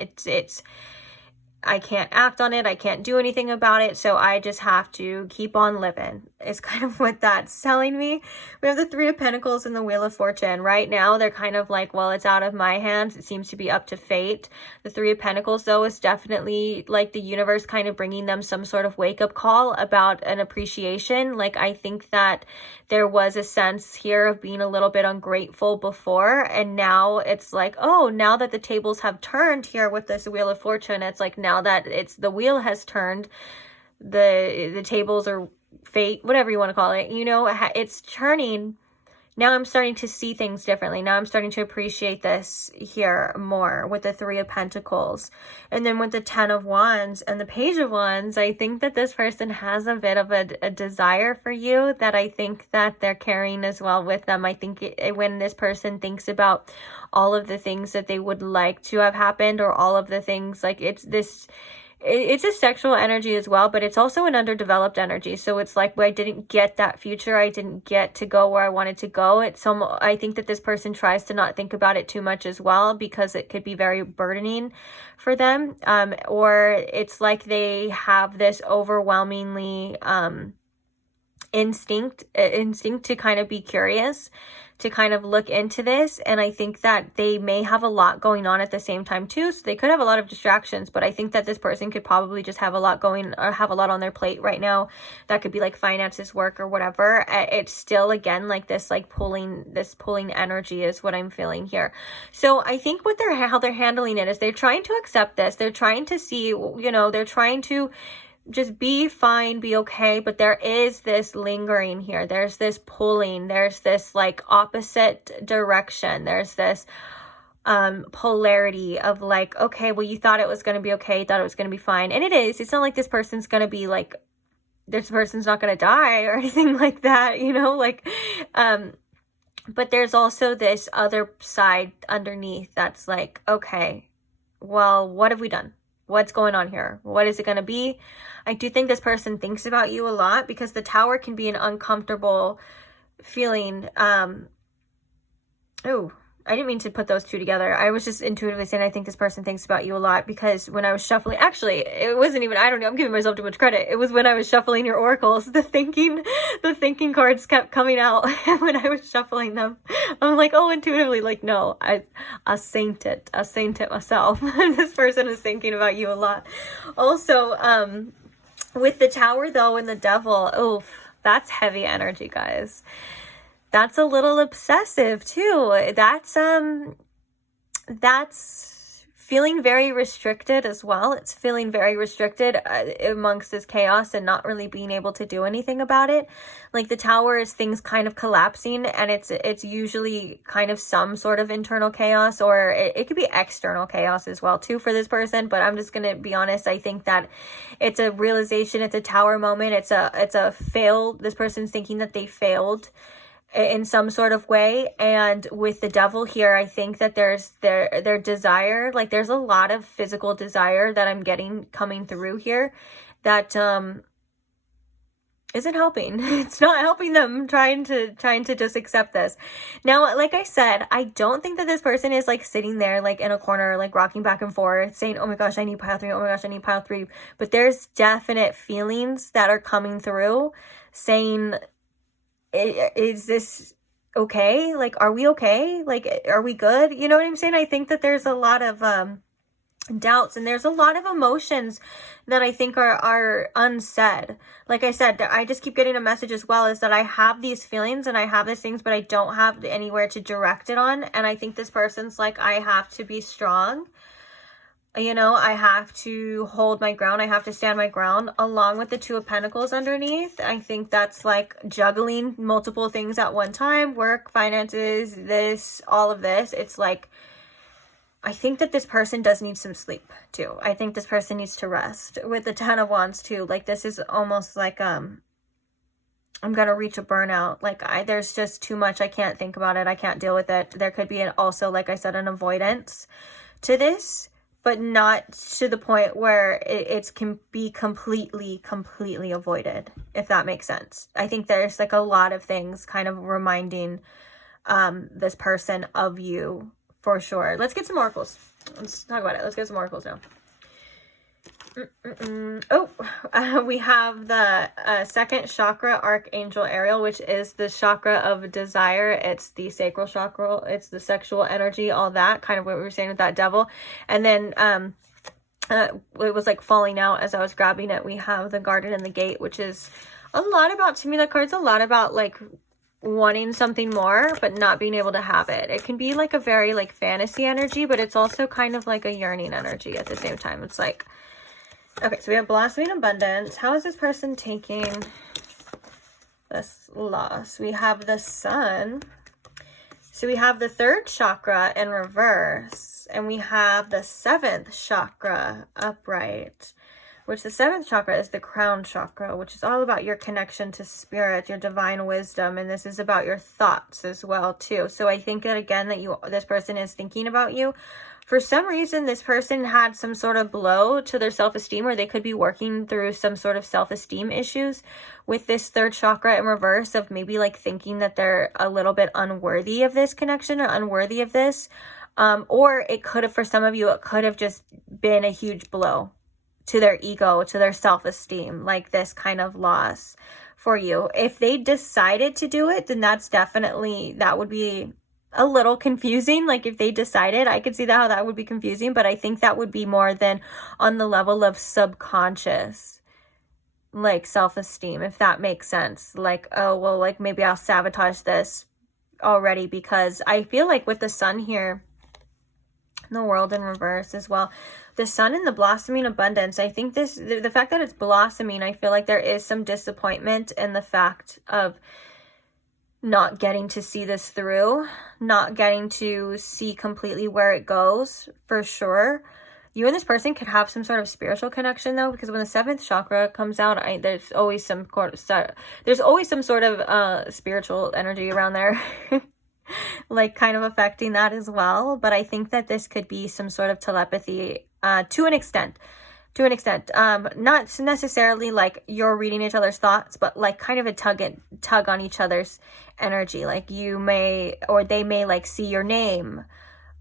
I can't act on it. I can't do anything about it. So I just have to keep on living is kind of what that's telling me. We have the Three of Pentacles and the Wheel of Fortune. Right now, they're kind of like, well, it's out of my hands. It seems to be up to fate. The Three of Pentacles, though, is definitely like the universe kind of bringing them some sort of wake-up call about an appreciation. Like, I think that there was a sense here of being a little bit ungrateful before. And now it's like, oh, now that the tables have turned here with this Wheel of Fortune, it's like now that the wheel has turned, the tables or fate, whatever you want to call it, you know, it's turning. Now I'm starting to see things differently. Now I'm starting to appreciate this here more with the Three of Pentacles. And then with the Ten of Wands and the Page of Wands, I think that this person has a bit of a desire for you that I think that they're carrying as well with them. I think when this person thinks about all of the things that they would like to have happened, or all of the things, like it's a sexual energy as well, but it's also an underdeveloped energy. So it's like, well, I didn't get that future. I didn't get to go where I wanted to go. I think that this person tries to not think about it too much as well, because it could be very burdening for them. Or it's like they have this overwhelmingly instinct to kind of be curious, to kind of look into this. And I think that they may have a lot going on at the same time too. So they could have a lot of distractions, but I think that this person could probably just have a lot going, or have a lot on their plate right now. That could be like finances, work, or whatever. It's still, again, like this pulling energy is what I'm feeling here. So I think how they're handling it is they're trying to accept this. They're trying to see, you know, they're trying to just be fine, be okay, but there is this lingering here. There's this pulling. There's this like opposite direction. There's this polarity of like, okay, well, you thought it was going to be okay, you thought it was going to be fine, and it is. It's not like this person's going to be like, this person's not going to die or anything like that, you know, like, but there's also this other side underneath that's like, okay, well, what have we done? What's going on here? What is it going to be? I do think this person thinks about you a lot, because the Tower can be an uncomfortable feeling. Oh, I didn't mean to put those two together. I was just intuitively saying I think this person thinks about you a lot, because when I was shuffling, actually, it wasn't even, I don't know, I'm giving myself too much credit. It was when I was shuffling your oracles, the thinking cards kept coming out when I was shuffling them. I'm like, oh, intuitively, like, no, I saint it myself. This person is thinking about you a lot. Also, with the Tower though, and the Devil, oof, that's heavy energy, guys. That's a little obsessive too. That's feeling very restricted as well. It's feeling very restricted amongst this chaos and not really being able to do anything about it. Like the Tower is things kind of collapsing, and it's usually kind of some sort of internal chaos, or it could be external chaos as well too for this person. But I'm just gonna be honest. I think that it's a realization. It's a Tower moment. It's a fail. This person's thinking that they failed in some sort of way. And with the Devil here, I think that there's their desire, like there's a lot of physical desire that I'm getting coming through here that isn't helping. It's not helping them trying to just accept this. Now, like I said, I don't think that this person is like sitting there like in a corner, like rocking back and forth saying, oh my gosh, I need pile 3. Oh my gosh, I need pile 3. But there's definite feelings that are coming through saying, is this okay? Like, are we okay? Like, are we good? You know what I'm saying? I think that there's a lot of doubts, and there's a lot of emotions that I think are unsaid. Like I said, I just keep getting a message as well, is that I have these feelings and I have these things, but I don't have anywhere to direct it on. And I think this person's like, I have to be strong. You know, I have to hold my ground. I have to stand my ground, along with the Two of Pentacles underneath. I think that's like juggling multiple things at one time. Work, finances, this, all of this. It's like, I think that this person does need some sleep too. I think this person needs to rest. With the Ten of Wands too, like this is almost like I'm gonna reach a burnout. Like there's just too much. I can't think about it. I can't deal with it. There could be also, like I said, an avoidance to this, but not to the point where it can be completely avoided, if that makes sense. I think there's like a lot of things kind of reminding this person of you. For sure. Let's get some oracles. Let's talk about it. Let's get some oracles now. We have the second chakra, Archangel Ariel, which is the chakra of desire. It's the sacral chakra. It's the sexual energy, all that, kind of what we were saying with that devil. And then it was like falling out as I was grabbing it. We have the Garden and the Gate, which is a lot about, to me, that card's a lot about like wanting something more but not being able to have it. It can be like a very like fantasy energy, but it's also kind of like a yearning energy at the same time. It's like, okay, so we have blossoming abundance. How is this person taking this loss? We have the Sun. So we have the third chakra in reverse, and we have the seventh chakra upright, which the seventh chakra is the crown chakra, which is all about your connection to spirit, your divine wisdom. And this is about your thoughts as well, too. So I think that, again, that this person is thinking about you. For some reason, this person had some sort of blow to their self-esteem, or they could be working through some sort of self-esteem issues with this third chakra in reverse, of maybe like thinking that they're a little bit unworthy of this connection or unworthy of this. Or it could have, for some of you, it could have just been a huge blow to their ego, to their self-esteem, like this kind of loss for you. If they decided to do it, then that's definitely, that would be a little confusing. Like if they decided, I could see that how that would be confusing, but I think that would be more than on the level of subconscious, like self-esteem, if that makes sense. Like, oh, well, like maybe I'll sabotage this already, because I feel like with the Sun here, the World in reverse as well, the Sun and the blossoming abundance, I think this, the fact that it's blossoming, I feel like there is some disappointment in the fact of not getting to see this through, not getting to see completely where it goes, for sure. You and this person could have some sort of spiritual connection though, because when the seventh chakra comes out, there's always some sort of spiritual energy around there. Like kind of affecting that as well. But I think that this could be some sort of telepathy to an extent. Not necessarily like you're reading each other's thoughts, but like kind of a tug on each other's energy. Like you may, or they may like see your name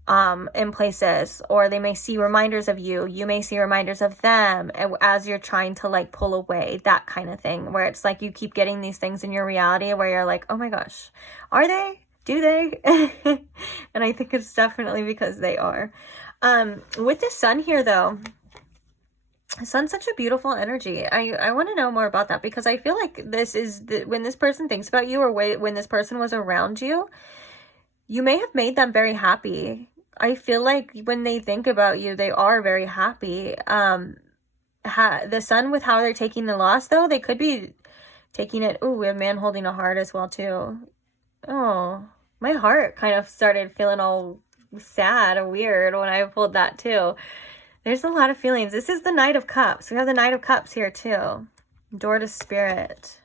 in places, or they may see reminders of you. You may see reminders of them as you're trying to like pull away, that kind of thing, where it's like you keep getting these things in your reality where you're like, oh my gosh, are they? Do they? And I think it's definitely because they are. With the Sun here though, the Sun's such a beautiful energy. I want to know more about that, because I feel like this is when this person thinks about you, or when this person was around you, you may have made them very happy. I feel like when they think about you, they are very happy. The Sun, with how they're taking the loss though, they could be taking it. Oh, we have man holding a heart as well too. Oh, my heart kind of started feeling all sad or weird when I pulled that too. There's a lot of feelings. This is the Knight of Cups. We have the Knight of Cups here too. Door to Spirit.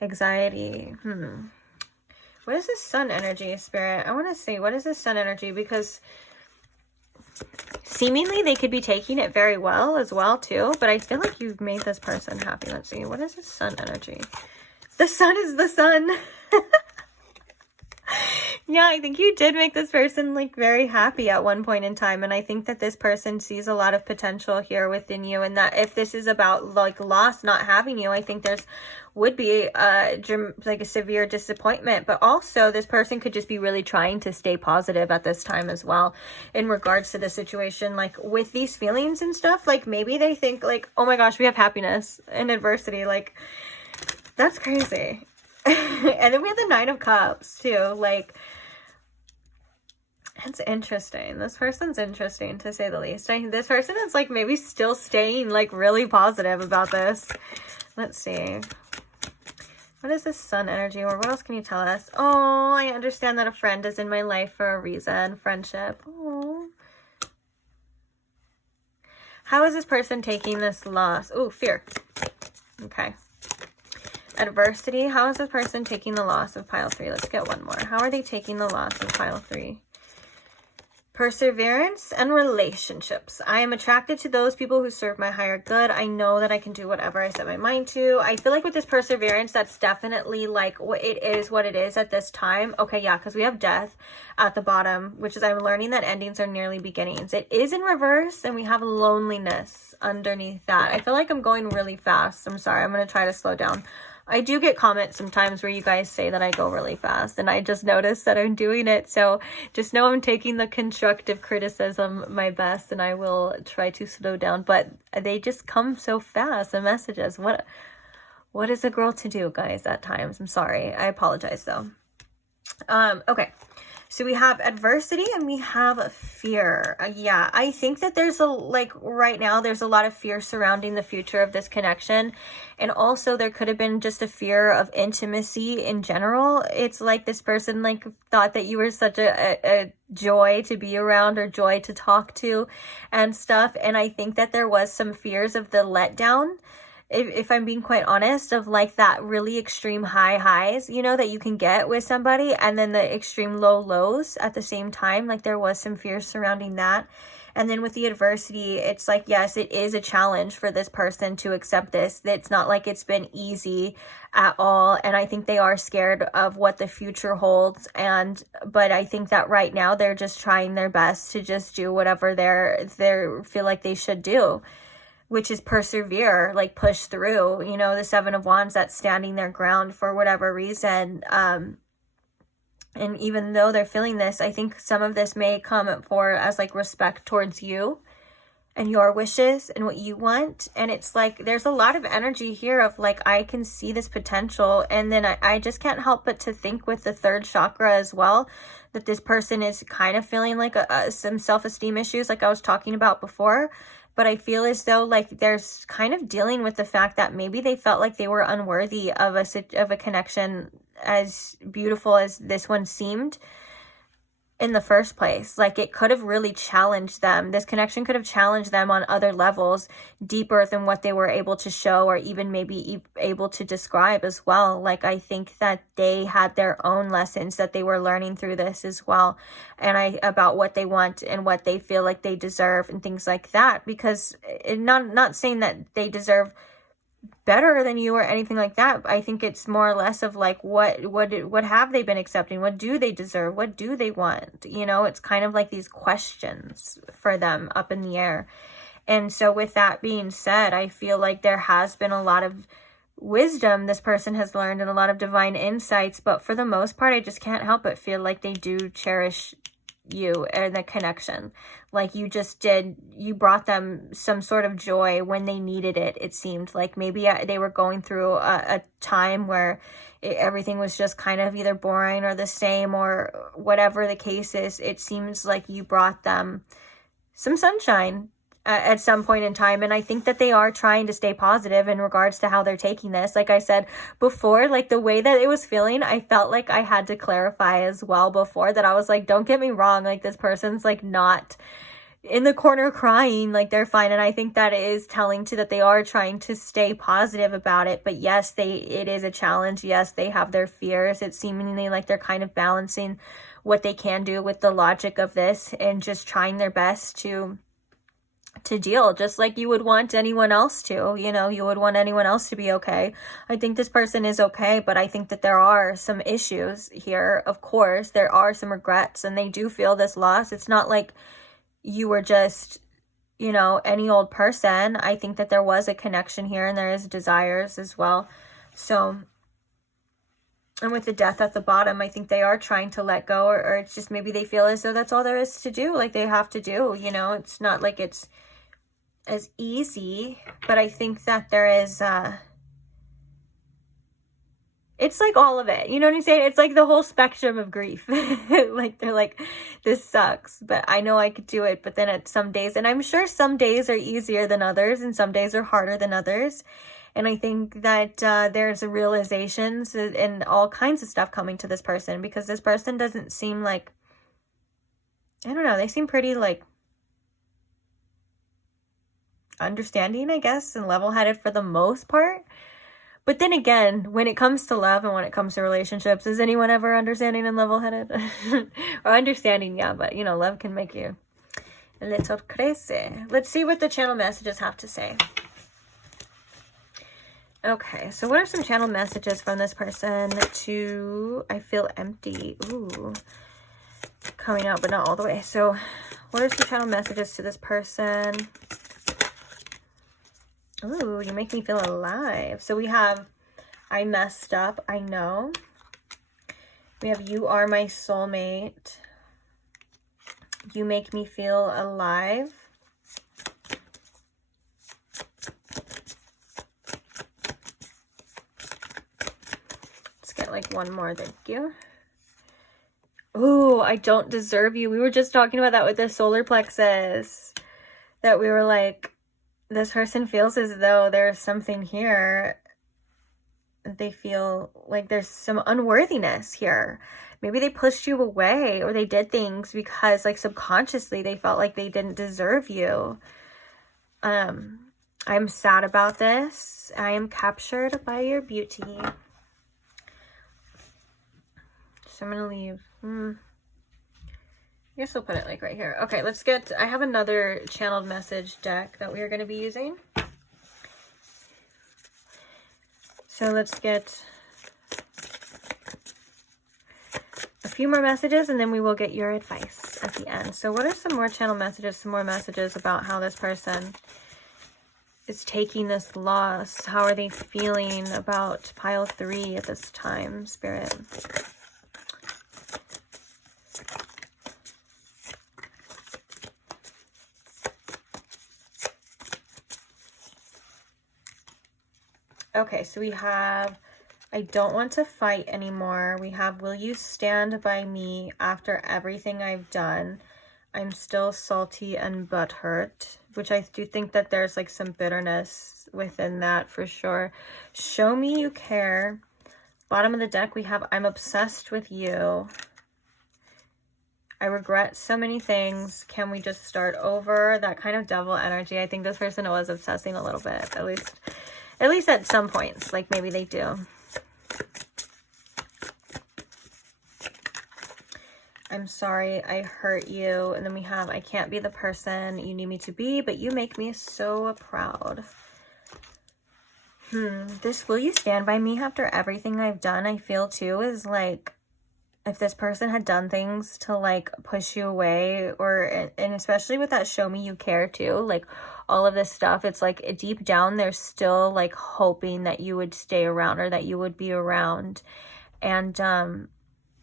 Anxiety. What is this Sun energy, Spirit? I want to see, what is this Sun energy? Because seemingly they could be taking it very well as well too, but I feel like you've made this person happy. Let's see. What is this Sun energy? The Sun is the Sun. Yeah, I think you did make this person like very happy at one point in time, and I think that this person sees a lot of potential here within you, and that if this is about like loss, not having you, I think there's would be like a severe disappointment. But also this person could just be really trying to stay positive at this time as well in regards to the situation, like with these feelings and stuff. Like maybe they think like, oh my gosh, we have happiness in adversity. Like that's crazy. And then we have the Nine of Cups too. Like, it's interesting. This person's interesting, to say the least. This person is like maybe still staying like really positive about this. Let's see. What is this Sun energy, or what else can you tell us? Oh, I understand that a friend is in my life for a reason. Friendship. Oh, How is this person taking this loss? Oh, fear. Okay. Adversity. How is this person taking the loss of pile 3? Let's get one more. How are they taking the loss of pile 3? Perseverance and relationships. I am attracted to those people who serve my higher good. I know that I can do whatever I set my mind to. I feel like with this perseverance, that's definitely like what it is at this time. Okay, yeah, because we have death at the bottom, which is I'm learning that endings are nearly beginnings. It is in reverse, and we have loneliness underneath that. I feel like I'm going really fast. I'm sorry. I'm going to try to slow down. I do get comments sometimes where you guys say that I go really fast, and I just noticed that I'm doing it. So just know I'm taking the constructive criticism my best, and I will try to slow down. But they just come so fast, the messages. What is a girl to do, guys, at times? I'm sorry. I apologize, though. Okay. So we have adversity and we have fear. Yeah, I think that there's right now, there's a lot of fear surrounding the future of this connection. And also there could have been just a fear of intimacy in general. It's like this person thought that you were such a joy to be around or joy to talk to and stuff. And I think that there was some fears of the letdown. If I'm being quite honest, of that really extreme highs, that you can get with somebody, and then the extreme lows at the same time. There was some fears surrounding that. And then with the adversity, it's yes, it is a challenge for this person to accept this. It's not like it's been easy at all. And I think they are scared of what the future holds. But I think that right now they're just trying their best to just do whatever they feel like they should do, which is persevere, push through, the 7 of Wands, that's standing their ground for whatever reason. And even though they're feeling this, I think some of this may come as respect towards you and your wishes and what you want. And it's there's a lot of energy here of I can see this potential. And then I just can't help but to think with the 3rd chakra as well, that this person is kind of feeling some self-esteem issues I was talking about before. But I feel as though there's kind of dealing with the fact that maybe they felt like they were unworthy of a connection as beautiful as this one seemed in the first place. It could have really challenged them. This connection could have challenged them on other levels, deeper than what they were able to show or even maybe able to describe as well. I think that they had their own lessons that they were learning through this as well. And about what they want and what they feel like they deserve and things like that. Because not saying that they deserve better than you or anything like that. I think it's more or less of what have they been accepting? What do they deserve? What do they want? It's kind of these questions for them up in the air. And so with that being said, I feel like there has been a lot of wisdom this person has learned and a lot of divine insights, but for the most part, I just can't help but feel like they do cherish you and the connection. You brought them some sort of joy when they needed it. It seemed maybe they were going through a time where everything was just kind of either boring or the same or whatever the case is. It seems like you brought them some sunshine at some point in time. And I think that they are trying to stay positive in regards to how they're taking this. Like I said before, the way that it was feeling, I felt like I had to clarify as well before that I was don't get me wrong, this person's not in the corner crying, they're fine. And I think that is telling too that they are trying to stay positive about it. But yes, it is a challenge. Yes, they have their fears. It's seemingly they're kind of balancing what they can do with the logic of this and just trying their best to deal, just like you would want anyone else to, you would want anyone else to be okay. I think this person is okay, but I think that there are some issues here. Of course, there are some regrets and they do feel this loss. It's not like you were just, any old person. I think that there was a connection here and there is desires as well. So, and with the death at the bottom, I think they are trying to let go, or it's just maybe they feel as though that's all there is to do. They have to do, it's not like it's as easy, but I think that there is, it's all of it, you know what I'm saying? It's the whole spectrum of grief. They're this sucks, but I know I could do it. But then at some days, and I'm sure some days are easier than others and some days are harder than others. And I think that there's realizations and all kinds of stuff coming to this person, because this person doesn't seem I don't know, they seem pretty understanding, I guess, and level-headed for the most part. But then again, when it comes to love and when it comes to relationships, is anyone ever understanding and level-headed? Or understanding, yeah, but you know, love can make you a little crazy. Let's see what the channel messages have to say. Okay, so what are some channel messages from this person to I feel empty? Ooh, coming out, but not all the way. So what are some channel messages to this person? Ooh, you make me feel alive. So we have, I messed up, I know. We have, you are my soulmate. You make me feel alive. Let's get like one more, thank you. Ooh, I don't deserve you. We were just talking about that with the solar plexus. That we were like, this person feels as though there's something here. They feel like there's some unworthiness here. Maybe they pushed you away, or they did things because like subconsciously they felt like they didn't deserve you. I'm sad about this. I am captured by your beauty. So I'm gonna leave. I guess I'll put it like right here. Okay, let's get, I have another channeled message deck that we are going to be using. So let's get a few more messages and then we will get your advice at the end. So what are some more channel messages, some more messages about how this person is taking this loss? How are they feeling about pile 3 at this time, Spirit? Okay, so we have, I don't want to fight anymore. We have, will you stand by me after everything I've done? I'm still salty and butthurt, which I do think that there's like some bitterness within that for sure. Show me you care. Bottom of the deck, we have, I'm obsessed with you. I regret so many things. Can we just start over? That kind of devil energy. I think this person was obsessing a little bit, at least at some points, like maybe they do. I'm sorry I hurt you. And then we have, I can't be the person you need me to be, but you make me so proud. This will you stand by me after everything I've done, I feel too, is like, if this person had done things to like push you away, or, and especially with that show me you care too, like all of this stuff, it's like deep down they're still like hoping that you would stay around or that you would be around. And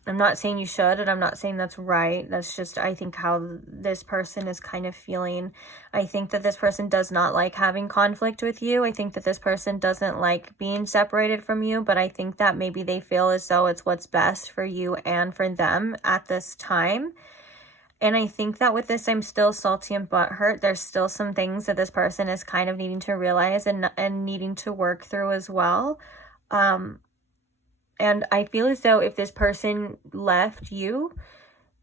I'm not saying you should, and I'm not saying that's right. That's just, I think, how this person is kind of feeling. I think that this person does not like having conflict with you. I think that this person doesn't like being separated from you, but I think that maybe they feel as though it's what's best for you and for them at this time. And I think that with this, I'm still salty and butthurt. There's still some things that this person is kind of needing to realize and needing to work through as well. And I feel as though if this person left you,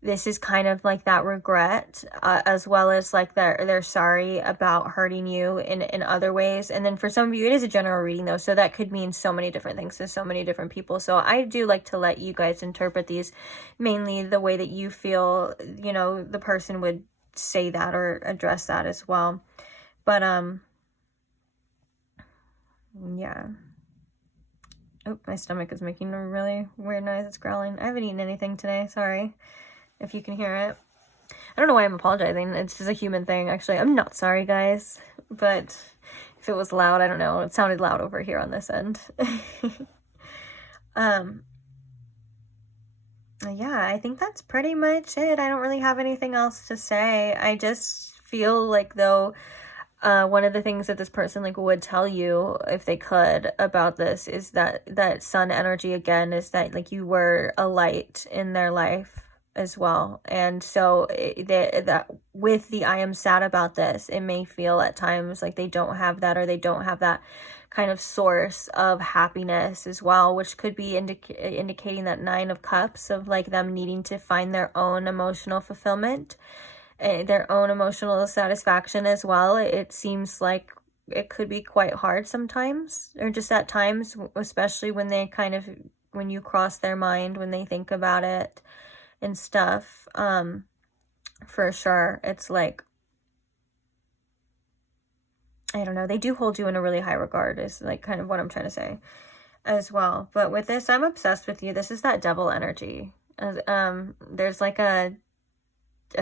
this is kind of like that regret, as well as like they're sorry about hurting you in other ways. And then for some of you, it is a general reading though, so that could mean so many different things to so many different people. So I do like to let you guys interpret these mainly the way that you feel, you know, the person would say that or address that as well. But yeah. Oh, my stomach is making a really weird noise. It's growling. I haven't eaten anything today. Sorry if you can hear it. I don't know why I'm apologizing. It's just a human thing, actually. I'm not sorry, guys. But if it was loud, I don't know. It sounded loud over here on this end. Yeah, I think that's pretty much it. I don't really have anything else to say. I just feel like, though, one of the things that this person like would tell you if they could about this is that sun energy again, is that like you were a light in their life as well. And so that with the I am sad about this, it may feel at times like they don't have that, or they don't have that kind of source of happiness as well, which could be indicating that 9 of Cups of like them needing to find their own emotional fulfillment. their own emotional satisfaction as well. It seems like it could be quite hard sometimes, or just at times, especially when they kind of, when you cross their mind, when they think about it and stuff. For sure, it's like, I don't know, they do hold you in a really high regard, is like kind of what I'm trying to say as well. But with this, I'm obsessed with you. This is that devil energy. There's like a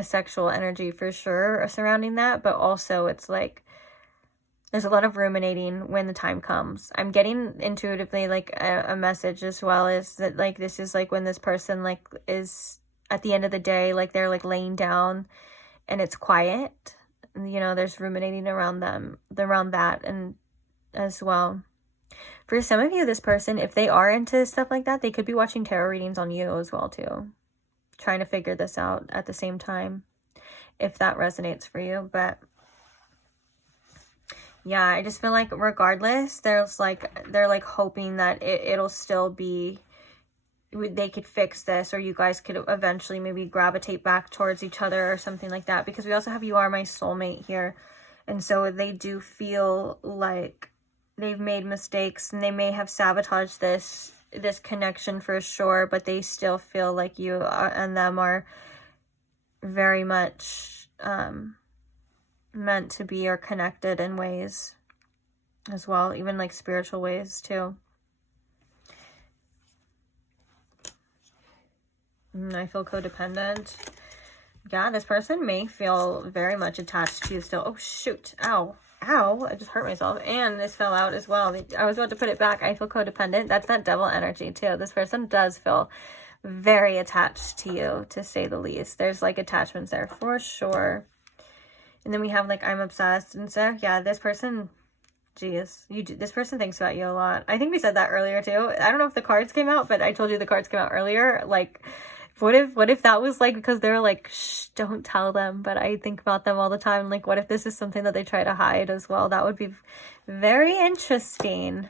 sexual energy for sure surrounding that, but also it's like there's a lot of ruminating when the time comes. I'm getting intuitively like a message as well, is that like this is like when this person like is at the end of the day, like they're like laying down and it's quiet, you know, there's ruminating around them, around that. And as well, for some of you, this person, if they are into stuff like that, they could be watching tarot readings on you as well too, trying to figure this out at the same time, if that resonates for you. But yeah, I just feel like regardless, they're like hoping that it'll still be, they could fix this, or you guys could eventually maybe gravitate back towards each other or something like that, because we also have "you are my soulmate" here. And so they do feel like they've made mistakes and they may have sabotaged this connection for sure, but they still feel like you and them are very much meant to be, or connected in ways as well, even like spiritual ways too. I feel codependent. Yeah, this person may feel very much attached to you still. Oh, shoot. Ow. Ow. I just hurt myself. And this fell out as well. I was about to put it back. I feel codependent. That's that devil energy too. This person does feel very attached to you, to say the least. There's like attachments there for sure. And then we have like "I'm obsessed." And so, yeah, this person, geez, this person thinks about you a lot. I think we said that earlier too. I don't know if the cards came out, but I told you the cards came out earlier. Like, what if that was like because they're like, shh, don't tell them, but I think about them all the time. Like, what if this is something that they try to hide as well? That would be very interesting.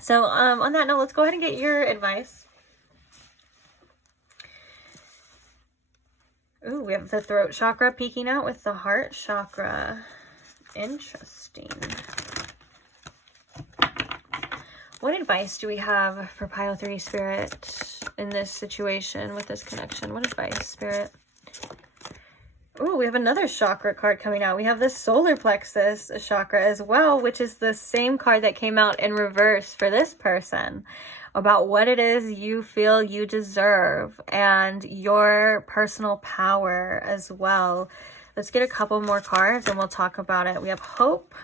So on that note, let's go ahead and get your advice. Ooh, we have the throat chakra peeking out with the heart chakra. Interesting. What advice do we have for pile 3 spirit in this situation with this connection? What advice, spirit? Ooh, we have another chakra card coming out. We have the solar plexus chakra as well, which is the same card that came out in reverse for this person, about what it is you feel you deserve and your personal power as well. Let's get a couple more cards and we'll talk about it. We have hope.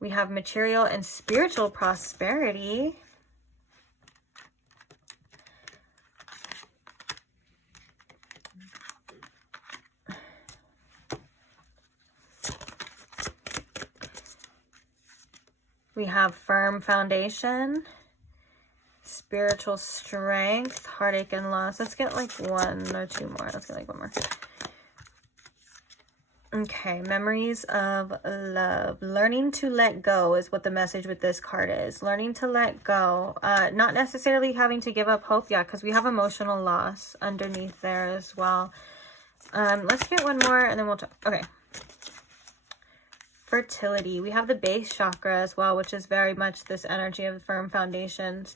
We have material and spiritual prosperity. We have firm foundation, spiritual strength, heartache and loss. Let's get like 1 or 2 more. Let's get like 1 more. Okay, memories of love. Learning to let go is what the message with this card is. Learning to let go. Not necessarily having to give up hope yet, because we have emotional loss underneath there as well. Let's get 1 more and then we'll talk. Okay. Fertility. We have the base chakra as well, which is very much this energy of firm foundations.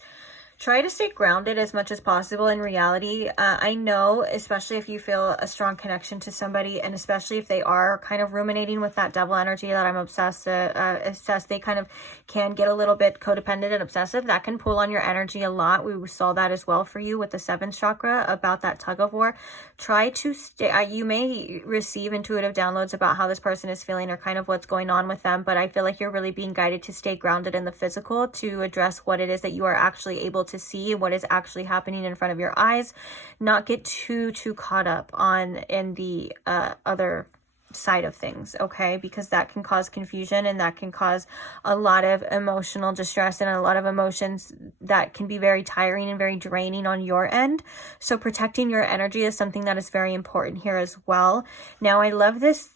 Try to stay grounded as much as possible in reality. I know, especially if you feel a strong connection to somebody, and especially if they are kind of ruminating with that devil energy that I'm obsessed, they kind of can get a little bit codependent and obsessive. That can pull on your energy a lot. We saw that as well for you with the 7th chakra, about that tug of war. Try to stay, you may receive intuitive downloads about how this person is feeling or kind of what's going on with them, but I feel like you're really being guided to stay grounded in the physical, to address what it is that you are actually able to see, what is actually happening in front of your eyes, not get too caught up in the other side of things, okay? Because that can cause confusion and that can cause a lot of emotional distress and a lot of emotions that can be very tiring and very draining on your end. So protecting your energy is something that is very important here as well. Now, I love this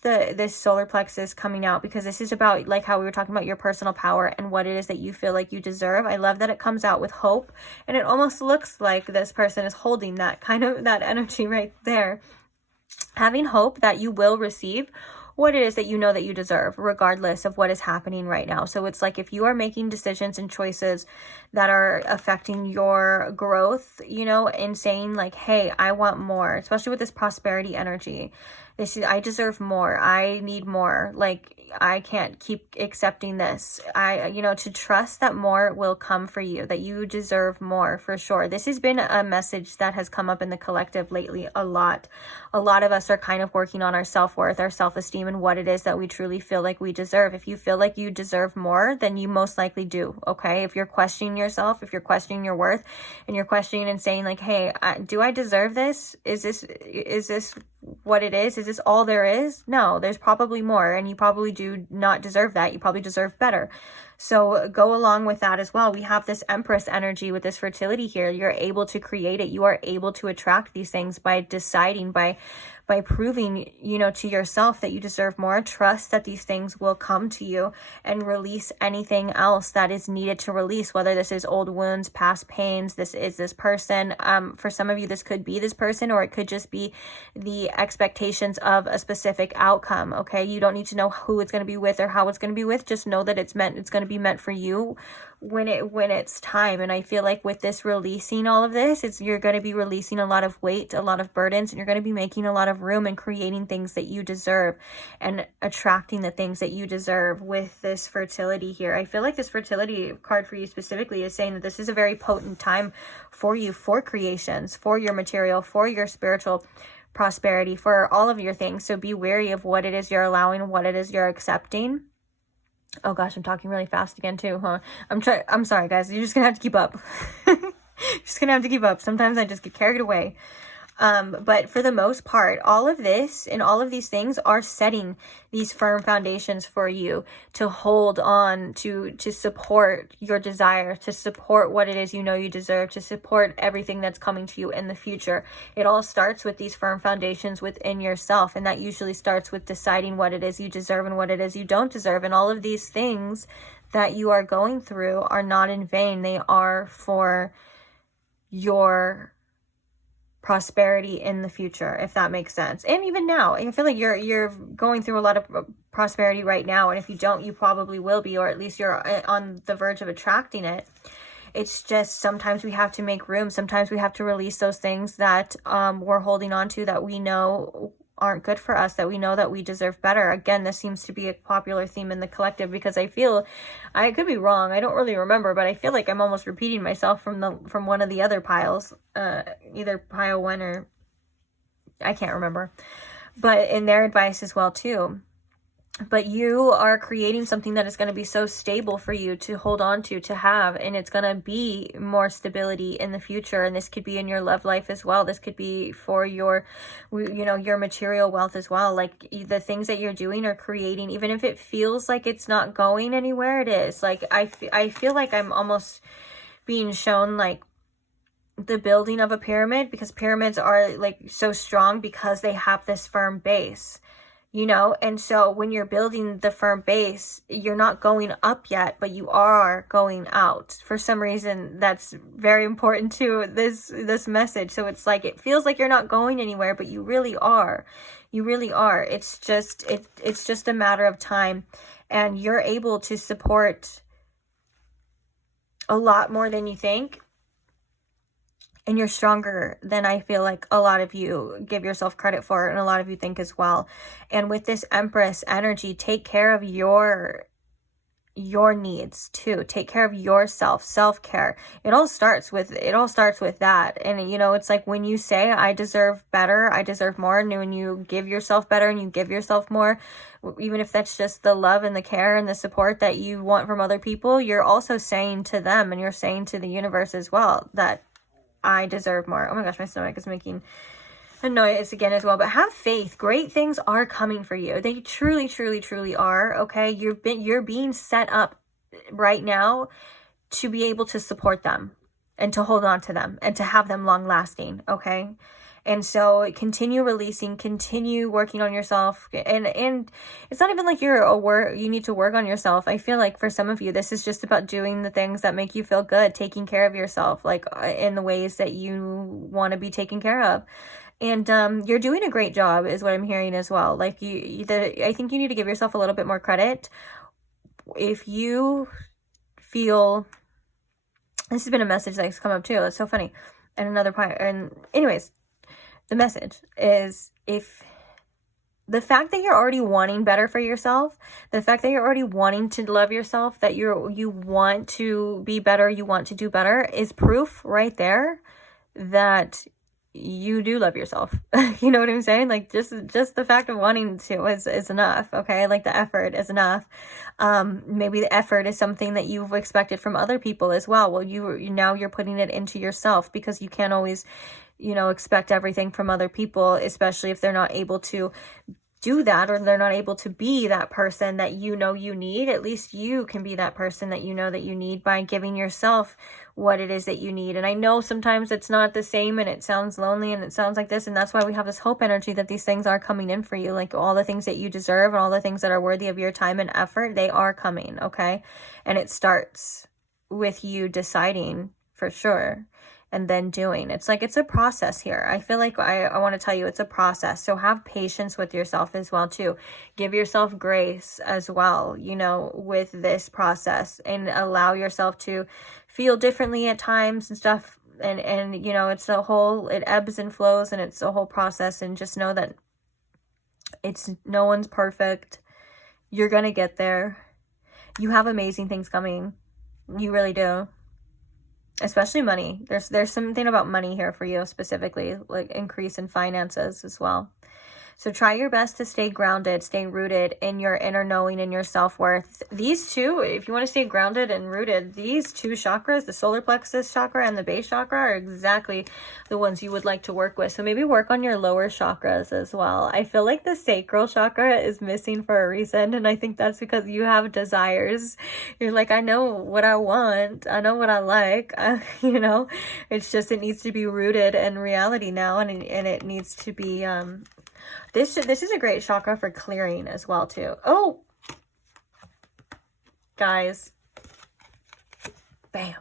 solar plexus coming out, because this is about, like how we were talking about, your personal power and what it is that you feel like you deserve. I love that it comes out with hope, and it almost looks like this person is holding that kind of that energy right there. having hope that you will receive what it is that you know that you deserve, regardless of what is happening right now. So it's like, if you are making decisions and choices that are affecting your growth, you know, and saying like, hey, I want more, especially with this prosperity energy. I deserve more. I need more. Like, I can't keep accepting this. To trust that more will come for you, that you deserve more for sure. This has been a message that has come up in the collective lately a lot. A lot of us are kind of working on our self-worth, our self-esteem, and what it is that we truly feel like we deserve. If you feel like you deserve more, then you most likely do, okay? If you're questioning yourself, if you're questioning your worth, and you're questioning and saying like, hey, do I deserve this? Is this what it is? Is this all there is? No, there's probably more, and you probably do not deserve that. You probably deserve better. So go along with that as well. We have this Empress energy with this fertility here. You're able to create it. You are able to attract these things by deciding, by proving, to yourself that you deserve more. Trust that these things will come to you, and release anything else that is needed to release, whether this is old wounds, past pains, this is this person. For some of you, this could be this person, or it could just be the expectations of a specific outcome, okay? You don't need to know who it's going to be with or how it's going to be with. Just know that it's going to be meant for you when it's time. And I feel like with this releasing all of this, you're going to be releasing a lot of weight, a lot of burdens, and you're going to be making a lot of room and creating things that you deserve and attracting the things that you deserve with this fertility here. I feel like this fertility card for you specifically is saying that this is a very potent time for you, for creations, for your material, for your spiritual prosperity, for all of your things. So be wary of what it is you're allowing, what it is you're accepting. Oh gosh, I'm talking really fast again too, huh? I'm sorry guys, you're just gonna have to keep up. Just gonna have to keep up. Sometimes I just get carried away. But for the most part, all of this and all of these things are setting these firm foundations for you to hold on to support your desire, to support what it is you know you deserve, to support everything that's coming to you in the future. It all starts with these firm foundations within yourself, and that usually starts with deciding what it is you deserve and what it is you don't deserve. And all of these things that you are going through are not in vain. They are for your prosperity in the future, if that makes sense. And even now, I feel like you're going through a lot of prosperity right now, and if you don't, you probably will be, or at least you're on the verge of attracting it. It's just sometimes we have to make room. Sometimes we have to release those things that we're holding on to, that we know aren't good for us, that we know that we deserve better. Again, this seems to be a popular theme in the collective, because I could be wrong, I don't really remember, but I feel like I'm almost repeating myself from one of the other piles, either pile 1 or I can't remember, but in their advice as well too. But you are creating something that is going to be so stable for you to hold on to have, and it's going to be more stability in the future. And this could be in your love life as well. This could be for your material wealth as well. Like, the things that you're doing or creating, even if it feels like it's not going anywhere, it is. Like, I feel like I'm almost being shown like the building of a pyramid, because pyramids are like so strong because they have this firm base. And so when you're building the firm base, you're not going up yet, but you are going out. For some reason, that's very important to this message. So it's like, it feels like you're not going anywhere, but you really are. You really are. It's just a matter of time, and you're able to support a lot more than you think. And you're stronger than I feel like a lot of you give yourself credit for, and a lot of you think as well. And with this Empress energy, take care of your needs too. Take care of yourself, self-care. It all starts with that. And it's like, when you say I deserve better, I deserve more, and when you give yourself better and you give yourself more, even if that's just the love and the care and the support that you want from other people, you're also saying to them, and you're saying to the universe as well, that I deserve more. Oh my gosh, my stomach is making a noise again as well. But have faith. Great things are coming for you. They truly, truly, truly are. Okay, you're being set up right now to be able to support them and to hold on to them and to have them long lasting. Okay. And so continue releasing, continue working on yourself. And it's not even like you need to work on yourself. I feel like for some of you, this is just about doing the things that make you feel good, taking care of yourself, like in the ways that you want to be taken care of. And you're doing a great job is what I'm hearing as well. Like I think you need to give yourself a little bit more credit. If you feel, this has been a message that's come up too. That's so funny. And another part, and anyways, the message is, if the fact that you're already wanting better for yourself, the fact that you're already wanting to love yourself, that you want to be better, you want to do better, is proof right there that you do love yourself. You know what I'm saying? Like, just the fact of wanting to is enough. Okay, like the effort is enough. Maybe the effort is something that you've expected from other people as well. Well, now you're putting it into yourself, because you can't always, you know, expect everything from other people, especially if they're not able to do that, or they're not able to be that person that you know you need. At least you can be that person that you know that you need by giving yourself what it is that you need. And I know sometimes it's not the same, and it sounds lonely, and it sounds like this, and that's why we have this hope energy that these things are coming in for you. Like, all the things that you deserve and all the things that are worthy of your time and effort, they are coming, okay? And it starts with you deciding for sure, and then doing. It's like, it's a process here. I feel like I want to tell you, it's a process. So have patience with yourself as well too. Give yourself grace as well, you know, with this process, and allow yourself to feel differently at times and stuff. And you know, it ebbs and flows, and it's a whole process. And just know that no one's perfect. You're going to get there. You have amazing things coming. You really do. Especially money. There's something about money here for you specifically, like increase in finances as well. So try your best to stay grounded, stay rooted in your inner knowing and your self-worth. These two, if you want to stay grounded and rooted, these two chakras, the solar plexus chakra and the base chakra, are exactly the ones you would like to work with. So maybe work on your lower chakras as well. I feel like the sacral chakra is missing for a reason, and I think that's because you have desires. You're like, I know what I want. I know what I like. You know, it's just, it needs to be rooted in reality now, and it needs to be... This is a great chakra for clearing as well too. Oh, guys, bam!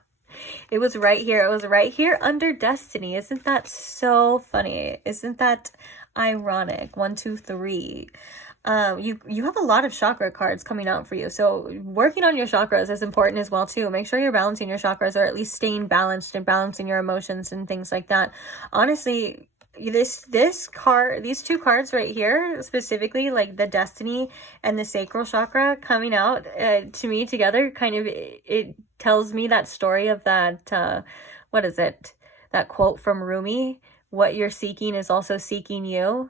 It was right here. It was right here under Destiny. Isn't that so funny? Isn't that ironic? 1, 2, 3. You have a lot of chakra cards coming out for you. So working on your chakras is important as well too. Make sure you're balancing your chakras, or at least staying balanced and balancing your emotions and things like that. Honestly, these two cards right here, specifically, like the Destiny and the sacral chakra coming out to me together, kind of, it tells me that story of that, what is it, that quote from Rumi, what you're seeking is also seeking you.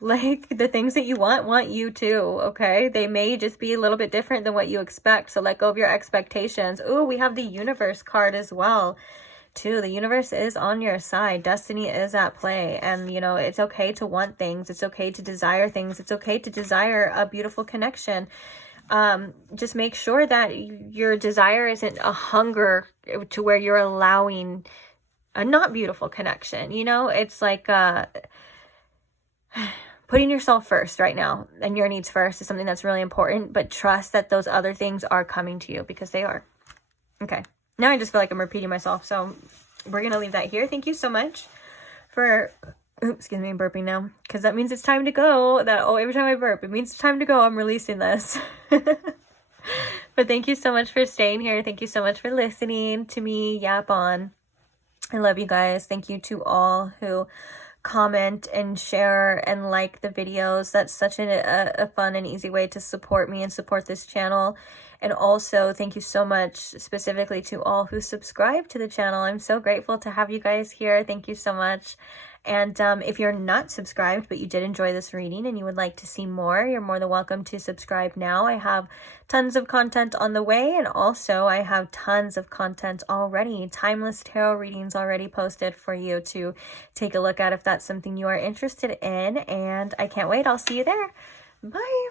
Like, the things that you want you too, okay? They may just be a little bit different than what you expect, so let go of your expectations. Ooh, we have the Universe card as well too. The universe is on your side. Destiny is at play, and you know, it's okay to want things. It's okay to desire things. It's okay to desire a beautiful connection. Just make sure that your desire isn't a hunger to where you're allowing a not beautiful connection. You know, it's like putting yourself first right now, and your needs first is something that's really important, but trust that those other things are coming to you, because they are. Okay. Now I just feel like I'm repeating myself, so we're going to leave that here. Thank you so much for, excuse me, I'm burping now, because that means it's time to go. Every time I burp, it means it's time to go. I'm releasing this. But thank you so much for staying here. Thank you so much for listening to me yap on. I love you guys. Thank you to all who comment and share and like the videos. That's such a fun and easy way to support me and support this channel. And also, thank you so much specifically to all who subscribe to the channel. I'm so grateful to have you guys here. Thank you so much. And if you're not subscribed, but you did enjoy this reading and you would like to see more, you're more than welcome to subscribe now. I have tons of content on the way, and also I have tons of content already. Timeless tarot readings already posted for you to take a look at if that's something you are interested in. And I can't wait. I'll see you there. Bye.